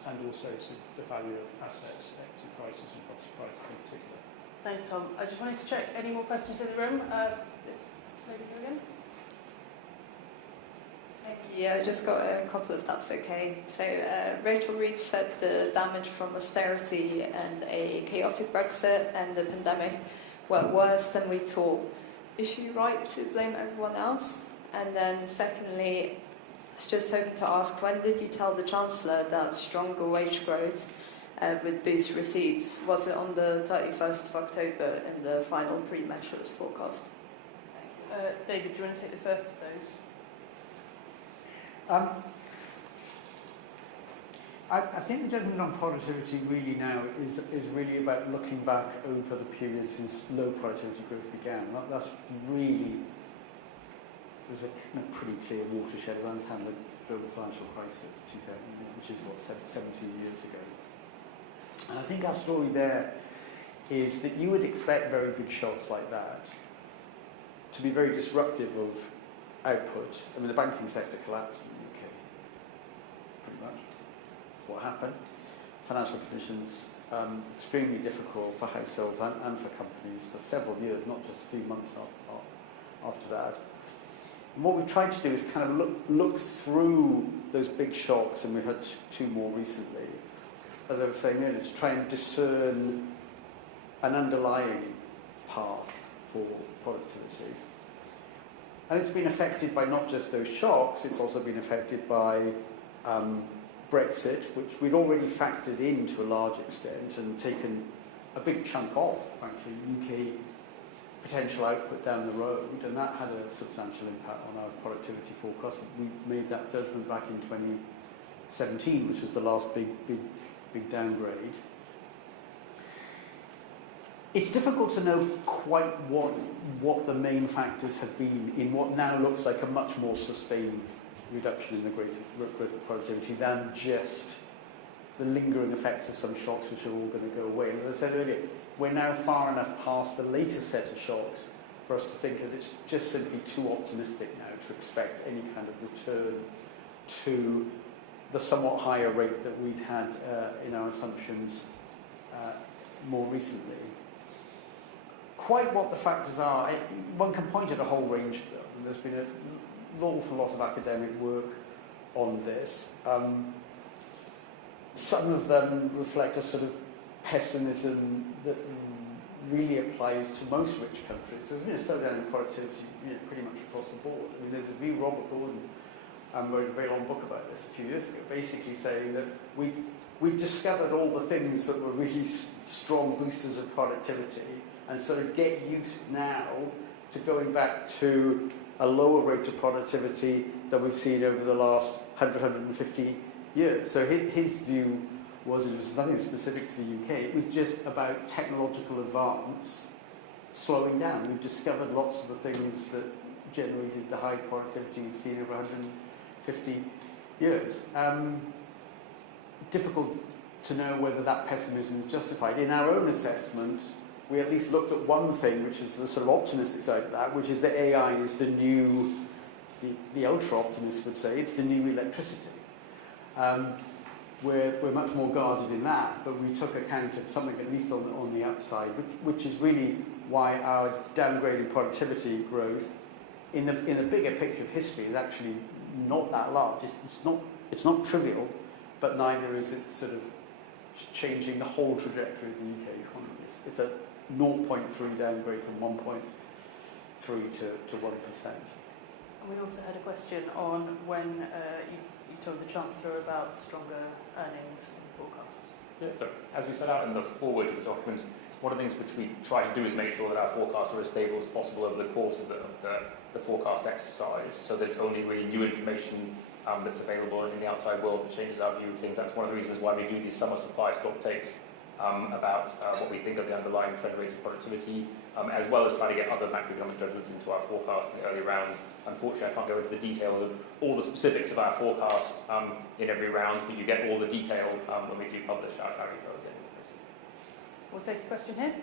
and also to the value of assets, equity prices and property prices in particular. Thanks, Tom. I just wanted to check, any more questions in the room? This lady here again. Yeah, I just got a couple if that's okay. So Rachel Reeves said the damage from austerity and a chaotic Brexit and the pandemic were worse than we thought. Is she right to blame everyone else? And then secondly, I was just hoping to ask, when did you tell the Chancellor that stronger wage growth would boost receipts? Was it on the 31st of October in the final pre-measures forecast? David, do you want to take the first of those? I think the judgment on productivity really now is really about looking back over the period since low productivity growth began. That's really, there's a pretty clear watershed around the time of the global financial crisis, 2000, which is what, 17 years ago. And I think our story there is that you would expect very big shocks like that to be very disruptive of output. I mean, the banking sector collapsed in the UK, pretty much. That's what happened. Financial conditions extremely difficult for households and for companies for several years, not just a few months after that. And what we've tried to do is kind of look through those big shocks, and we've had two more recently, as I was saying earlier, to try and discern an underlying path for productivity. And it's been affected by not just those shocks, it's also been affected by Brexit, which we'd already factored in to a large extent and taken a big chunk off, frankly, UK potential output down the road, and that had a substantial impact on our productivity forecast. We made that judgment back in 2017, which was the last big downgrade. It's difficult to know quite what the main factors have been in what now looks like a much more sustained reduction in the growth of productivity than just the lingering effects of some shocks which are all going to go away. As I said earlier, we're now far enough past the latest set of shocks for us to think that it's just simply too optimistic now to expect any kind of return to the somewhat higher rate that we'd had in our assumptions more recently. Quite what the factors are, one can point at a whole range of them. There's been an awful lot of academic work on this. Some of them reflect a sort of pessimism that really applies to most rich countries. There's been a slowdown in productivity pretty much across the board. I mean, there's a view Robert Gordon wrote a very long book about this a few years ago, basically saying that we discovered all the things that were really strong boosters of productivity, and sort of get used now to going back to a lower rate of productivity than we've seen over the last 100, 150 years. So his view was it was nothing specific to the UK, it was just about technological advance slowing down. We've discovered lots of the things that generated the high productivity we've seen over 150 years. difficult to know whether that pessimism is justified. In our own assessment, we at least looked at one thing, which is the sort of optimistic side of that, which is that AI is the new, the ultra-optimist would say, it's the new electricity. We're much more guarded in that, but we took account of something at least on the upside, which is really why our downgraded productivity growth in the bigger picture of history is actually not that large. It's not trivial, but neither is it sort of changing the whole trajectory of the UK economy. It's a 0.3 downgrade from 1.3 to 1%. And we also had a question on when you told the Chancellor about stronger earnings forecasts. Yeah, so as we set out in the foreword to the document, one of the things which we try to do is make sure that our forecasts are as stable as possible over the course of the forecast exercise, so that it's only really new information that's available in the outside world that changes our view of things. That's one of the reasons why we do these summer supply stock takes about what we think of the underlying trend rates of productivity, as well as trying to get other macroeconomic judgments into our forecast in the early rounds. Unfortunately, I can't go into the details of all the specifics of our forecast in every round, but you get all the detail when we do publish our info again. We'll take a question here.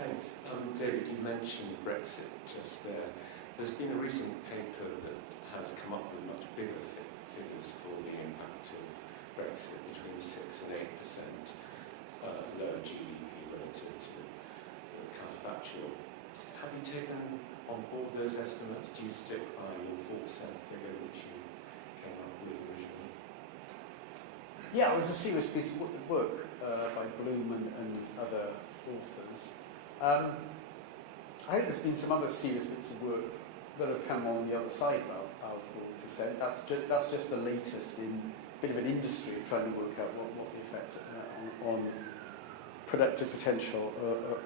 Thanks. David, you mentioned Brexit just there. There's been a recent paper that has come up with much bigger figures for the impact of Brexit, between 6 and 8% lower GDP relative to the counterfactual. Have you taken on board those estimates? Do you stick by your 4% figure which you came up with originally? Yeah, it was a serious piece of work by Bloom and other authors. I think there's been some other serious bits of work that have come on the other side of our 4%. That's just the latest in a bit of an industry of trying to work out what the effect on productive potential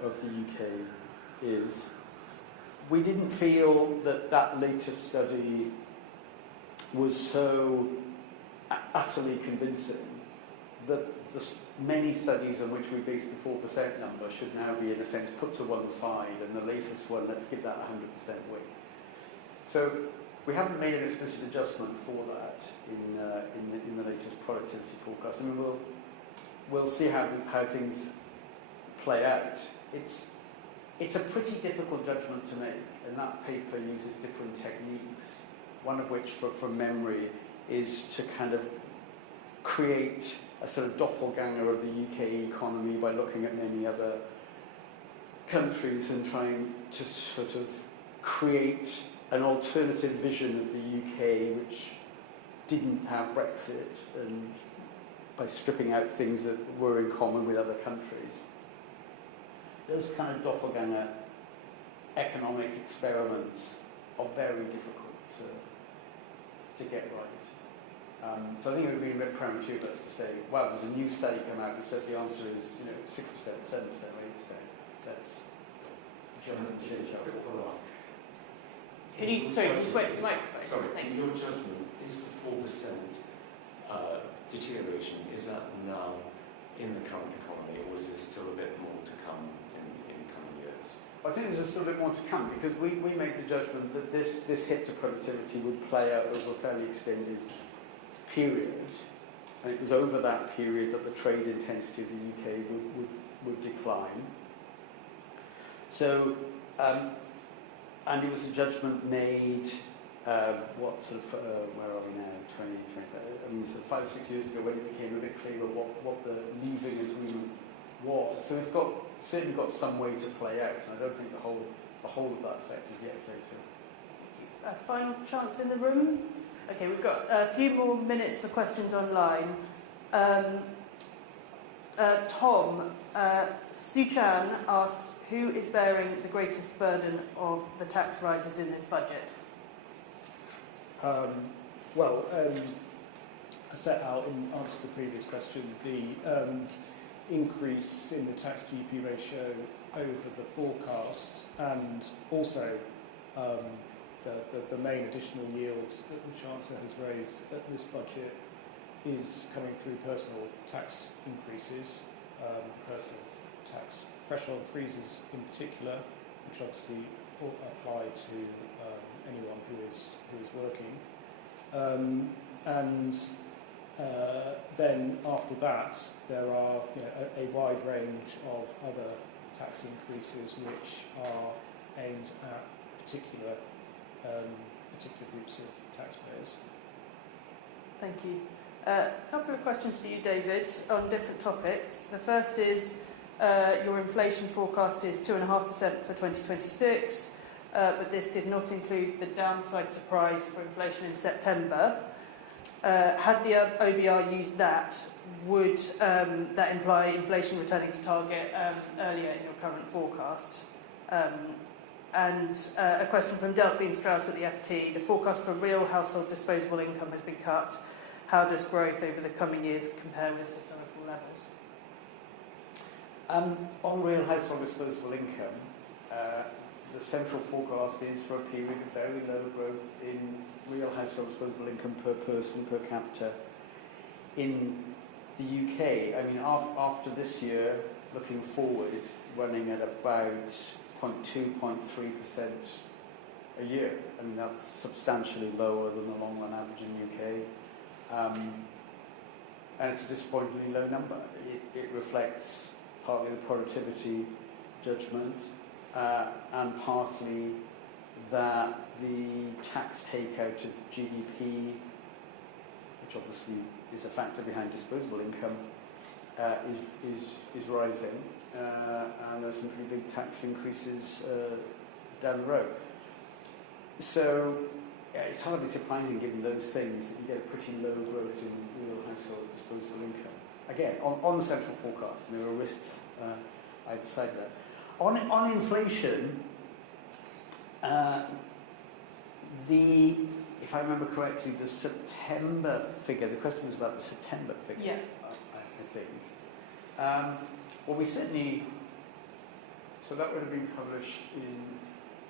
of the UK is. We didn't feel that latest study was so utterly convincing that the many studies on which we base the 4% number should now be, in a sense, put to one side, and the latest one, let's give that 100% weight. So we haven't made an explicit adjustment for that in the latest productivity forecast. I mean, we'll see how things play out. It's a pretty difficult judgment to make, and that paper uses different techniques, one of which, from memory, is to kind of create a sort of doppelganger of the UK economy by looking at many other countries and trying to sort of create an alternative vision of the UK which didn't have Brexit, and by stripping out things that were in common with other countries. Those kind of doppelganger economic experiments are very difficult to get right. So I think it would be a bit premature for us to say, well, there's a new study come out which said the answer is 6%, 7%, 8%. That's change our follow-up. Can you just wait for the microphone? Sorry, Thank in you. your judgment, is the 4% deterioration, is that now in the current economy, or is there still a bit more to come in coming years? I think there's still a bit more to come, because we made the judgment that this hit to productivity would play out over a fairly extended period, and it was over that period that the trade intensity of the UK would decline. So, and it was a judgment made, where are we now, 20, 25, I mean, so 5 or 6 years ago, when it became a bit clearer what the leaving agreement was. So it's certainly got some way to play out, and I don't think the whole of that effect is yet played through. A final chance in the room? Okay, we've got a few more minutes for questions online. Tom, Suchan asks, who is bearing the greatest burden of the tax rises in this budget? I set out in answer to the previous question the increase in the tax GP ratio over the forecast, and also the main additional yield that the Chancellor has raised at this budget is coming through personal tax increases, the personal tax threshold freezes in particular, which obviously apply to anyone who is working, and Then after that, there are a wide range of other tax increases which are aimed at particular groups of taxpayers. Thank you. A couple of questions for you, David, on different topics. The first is your inflation forecast is 2.5% for 2026, but this did not include the downside surprise for inflation in September. Had the OBR used that, would that imply inflation returning to target earlier in your current forecast? And a question from Delphine Strauss at the FT. The forecast for real household disposable income has been cut. How does growth over the coming years compare with historical levels? On real household disposable income, the central forecast is for a period of very low growth in real household disposable income per person, per capita, in the UK. I mean, after this year, looking forward, running at about 0.2, 0.3% a year. I mean, that's substantially lower than the long run average in the UK. And it's a disappointingly low number. It reflects partly the productivity judgment and partly that the tax takeout of GDP, which obviously is a factor behind disposable income, is rising, and there's some pretty big tax increases down the road. So it's hardly surprising, given those things, that you get a pretty low growth in real household disposable income. Again, on the central forecast, and there are risks either side of that. On inflation, if I remember correctly, the September figure, the question was about the September figure, yeah. I think. Well, we certainly, so that would have been published in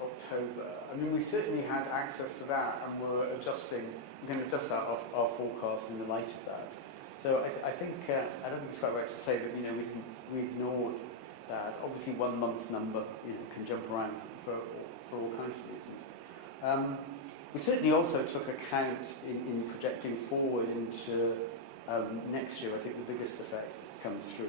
October. I mean, we certainly had access to that, and we're going to adjust our forecast in the light of that. So I think, I don't think it's quite right to say that, we ignored that. Obviously, 1 month's number, can jump around for all kinds of reasons. We certainly also took account in projecting forward into next year. I think the biggest effect comes through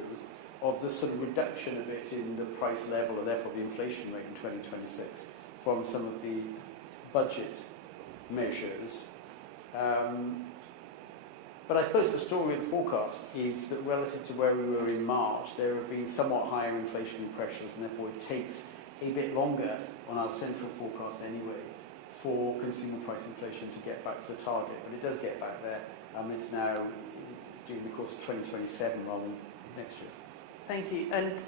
of the sort of reduction a bit in the price level, and therefore the inflation rate in 2026 from some of the budget measures. But I suppose the story of the forecast is that relative to where we were in March, there have been somewhat higher inflationary pressures, and therefore it takes a bit longer on our central forecast anyway for consumer price inflation to get back to the target. But it does get back there. It's now during the course of 2027 rather than next year. Thank you. And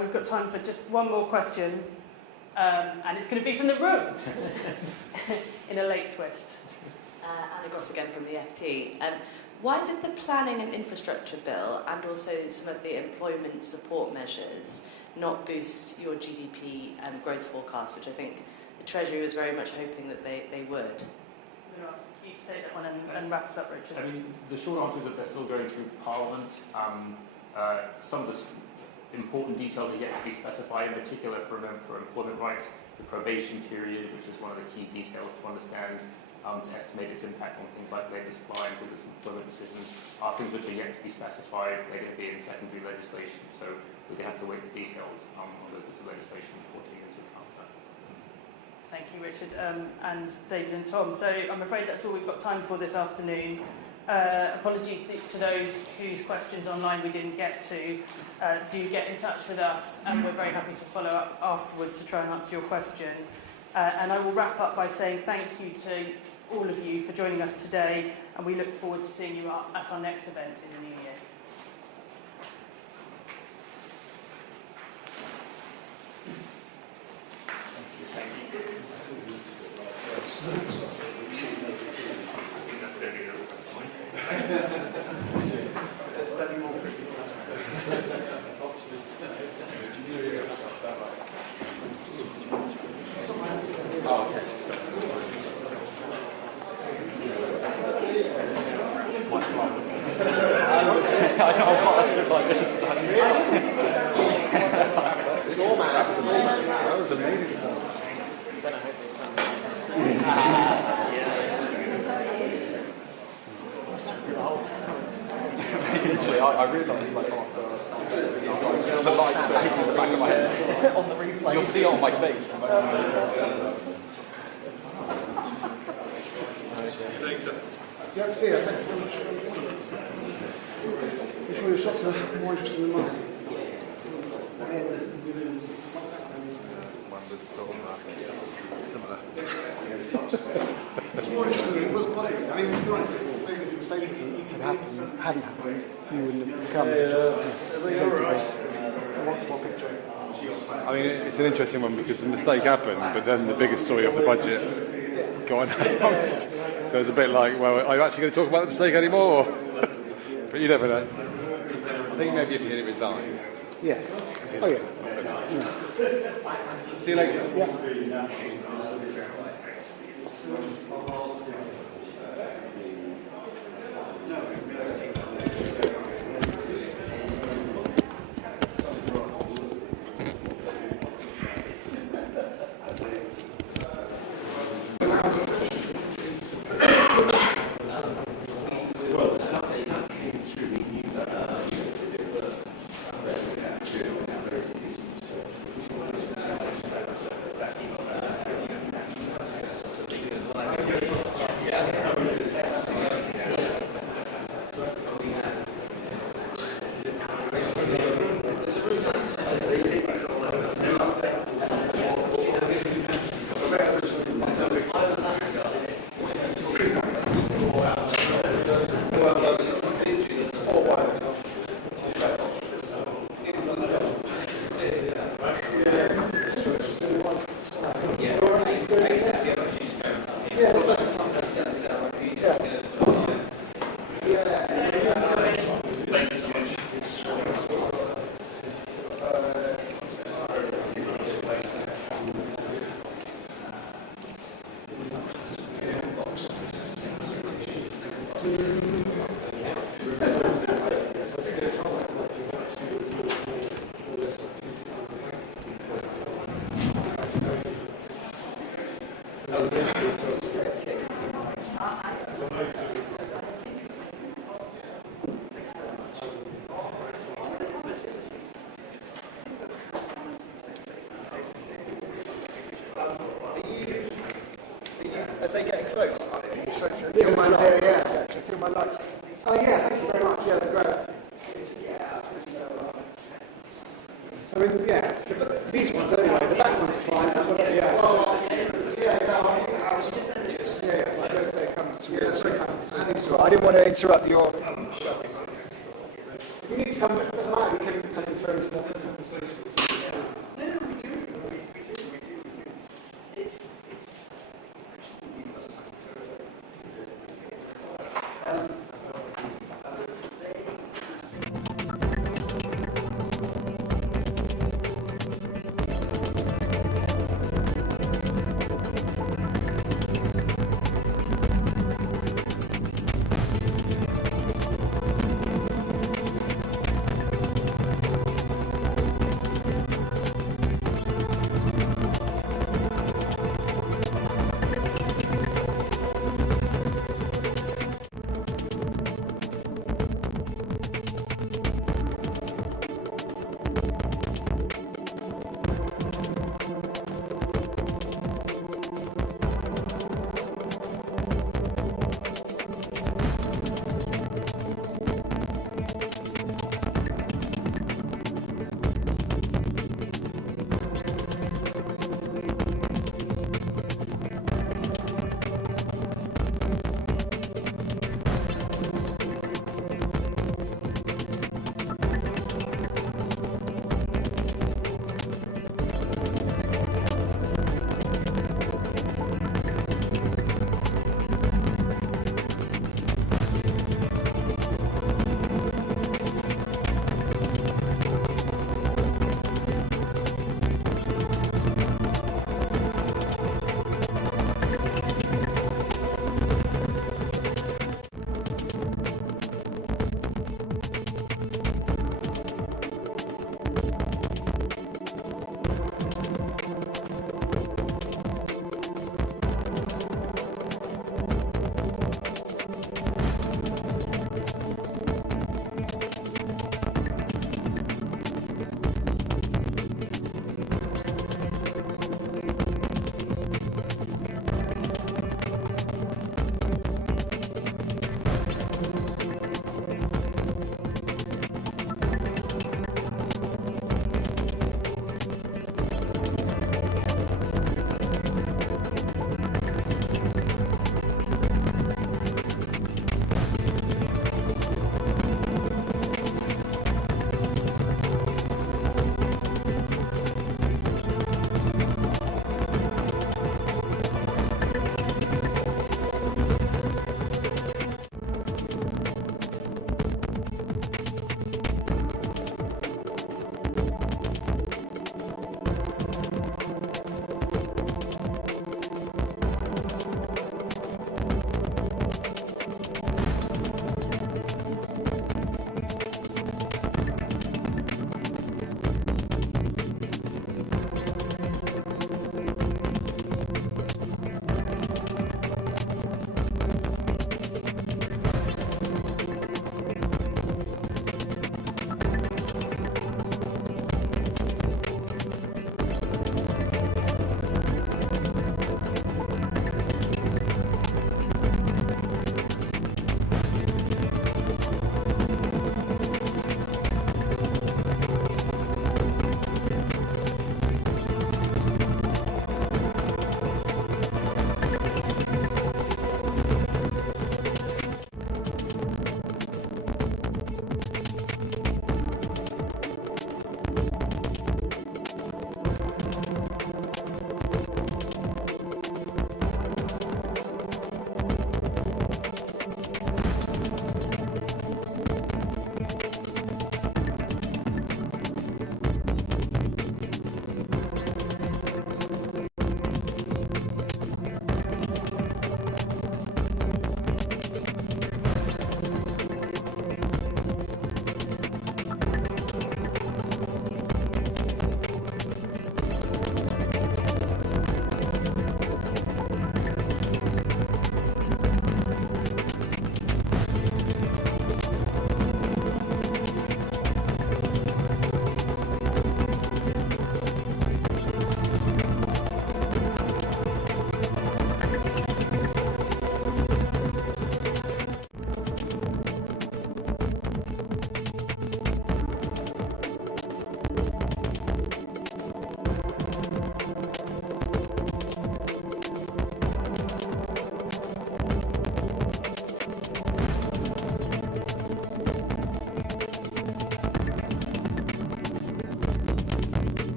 we've got time for just one more question, and it's going to be from the room in a late twist. Anna Gross again from the FT. Why did the Planning and Infrastructure Bill and also some of the employment support measures not boost your GDP growth forecast, which I think the Treasury was very much hoping that they would? I'm going to ask you to take that one and wrap us up, Richard. I mean, the short answer is that they're still going through Parliament. Some of the important details are yet to be specified, in particular for employment rights, the probation period, which is one of the key details to understand, to estimate its impact on things like labour supply and business employment decisions, are things which are yet to be specified. They're going to be in secondary legislation, so we're going to have to wait for details on those bits of legislation before taking into account that. Thank you, Richard, and David and Tom. So I'm afraid that's all we've got time for this afternoon. Apologies to those whose questions online we didn't get to. Do get in touch with us, and we're very happy to follow up afterwards to try and answer your question. And I will wrap up by saying thank you to all of you for joining us today, and we look forward to seeing you at our next event in the new year. Oh, okay. I realised like after the lights that hit in the back of my head. On the replay. You'll see it on my face. See you later. Yeah, see you. Thanks very much. Which one of your shots are more interesting than mine? One was sort of similar. It's more interesting than it was positive. I mean, to be honest, maybe if you say anything hadn't happened, you wouldn't have come. I mean, it's an interesting one because the mistake happened, but then the biggest story of the budget got announced. So it's a bit like, well, are you actually going to talk about the mistake anymore? But you never know. I think maybe if you hit it resign. Yes. Oh, yeah. See you later. Yeah. Are they getting close? Kill my lights. Yeah. Kill my lights. Oh, yeah, thank you very much. Yeah, they're great. I mean, yeah, these ones anyway, the back ones are fine. I didn't want to interrupt your... If you need to come, it doesn't matter, you can through stuff.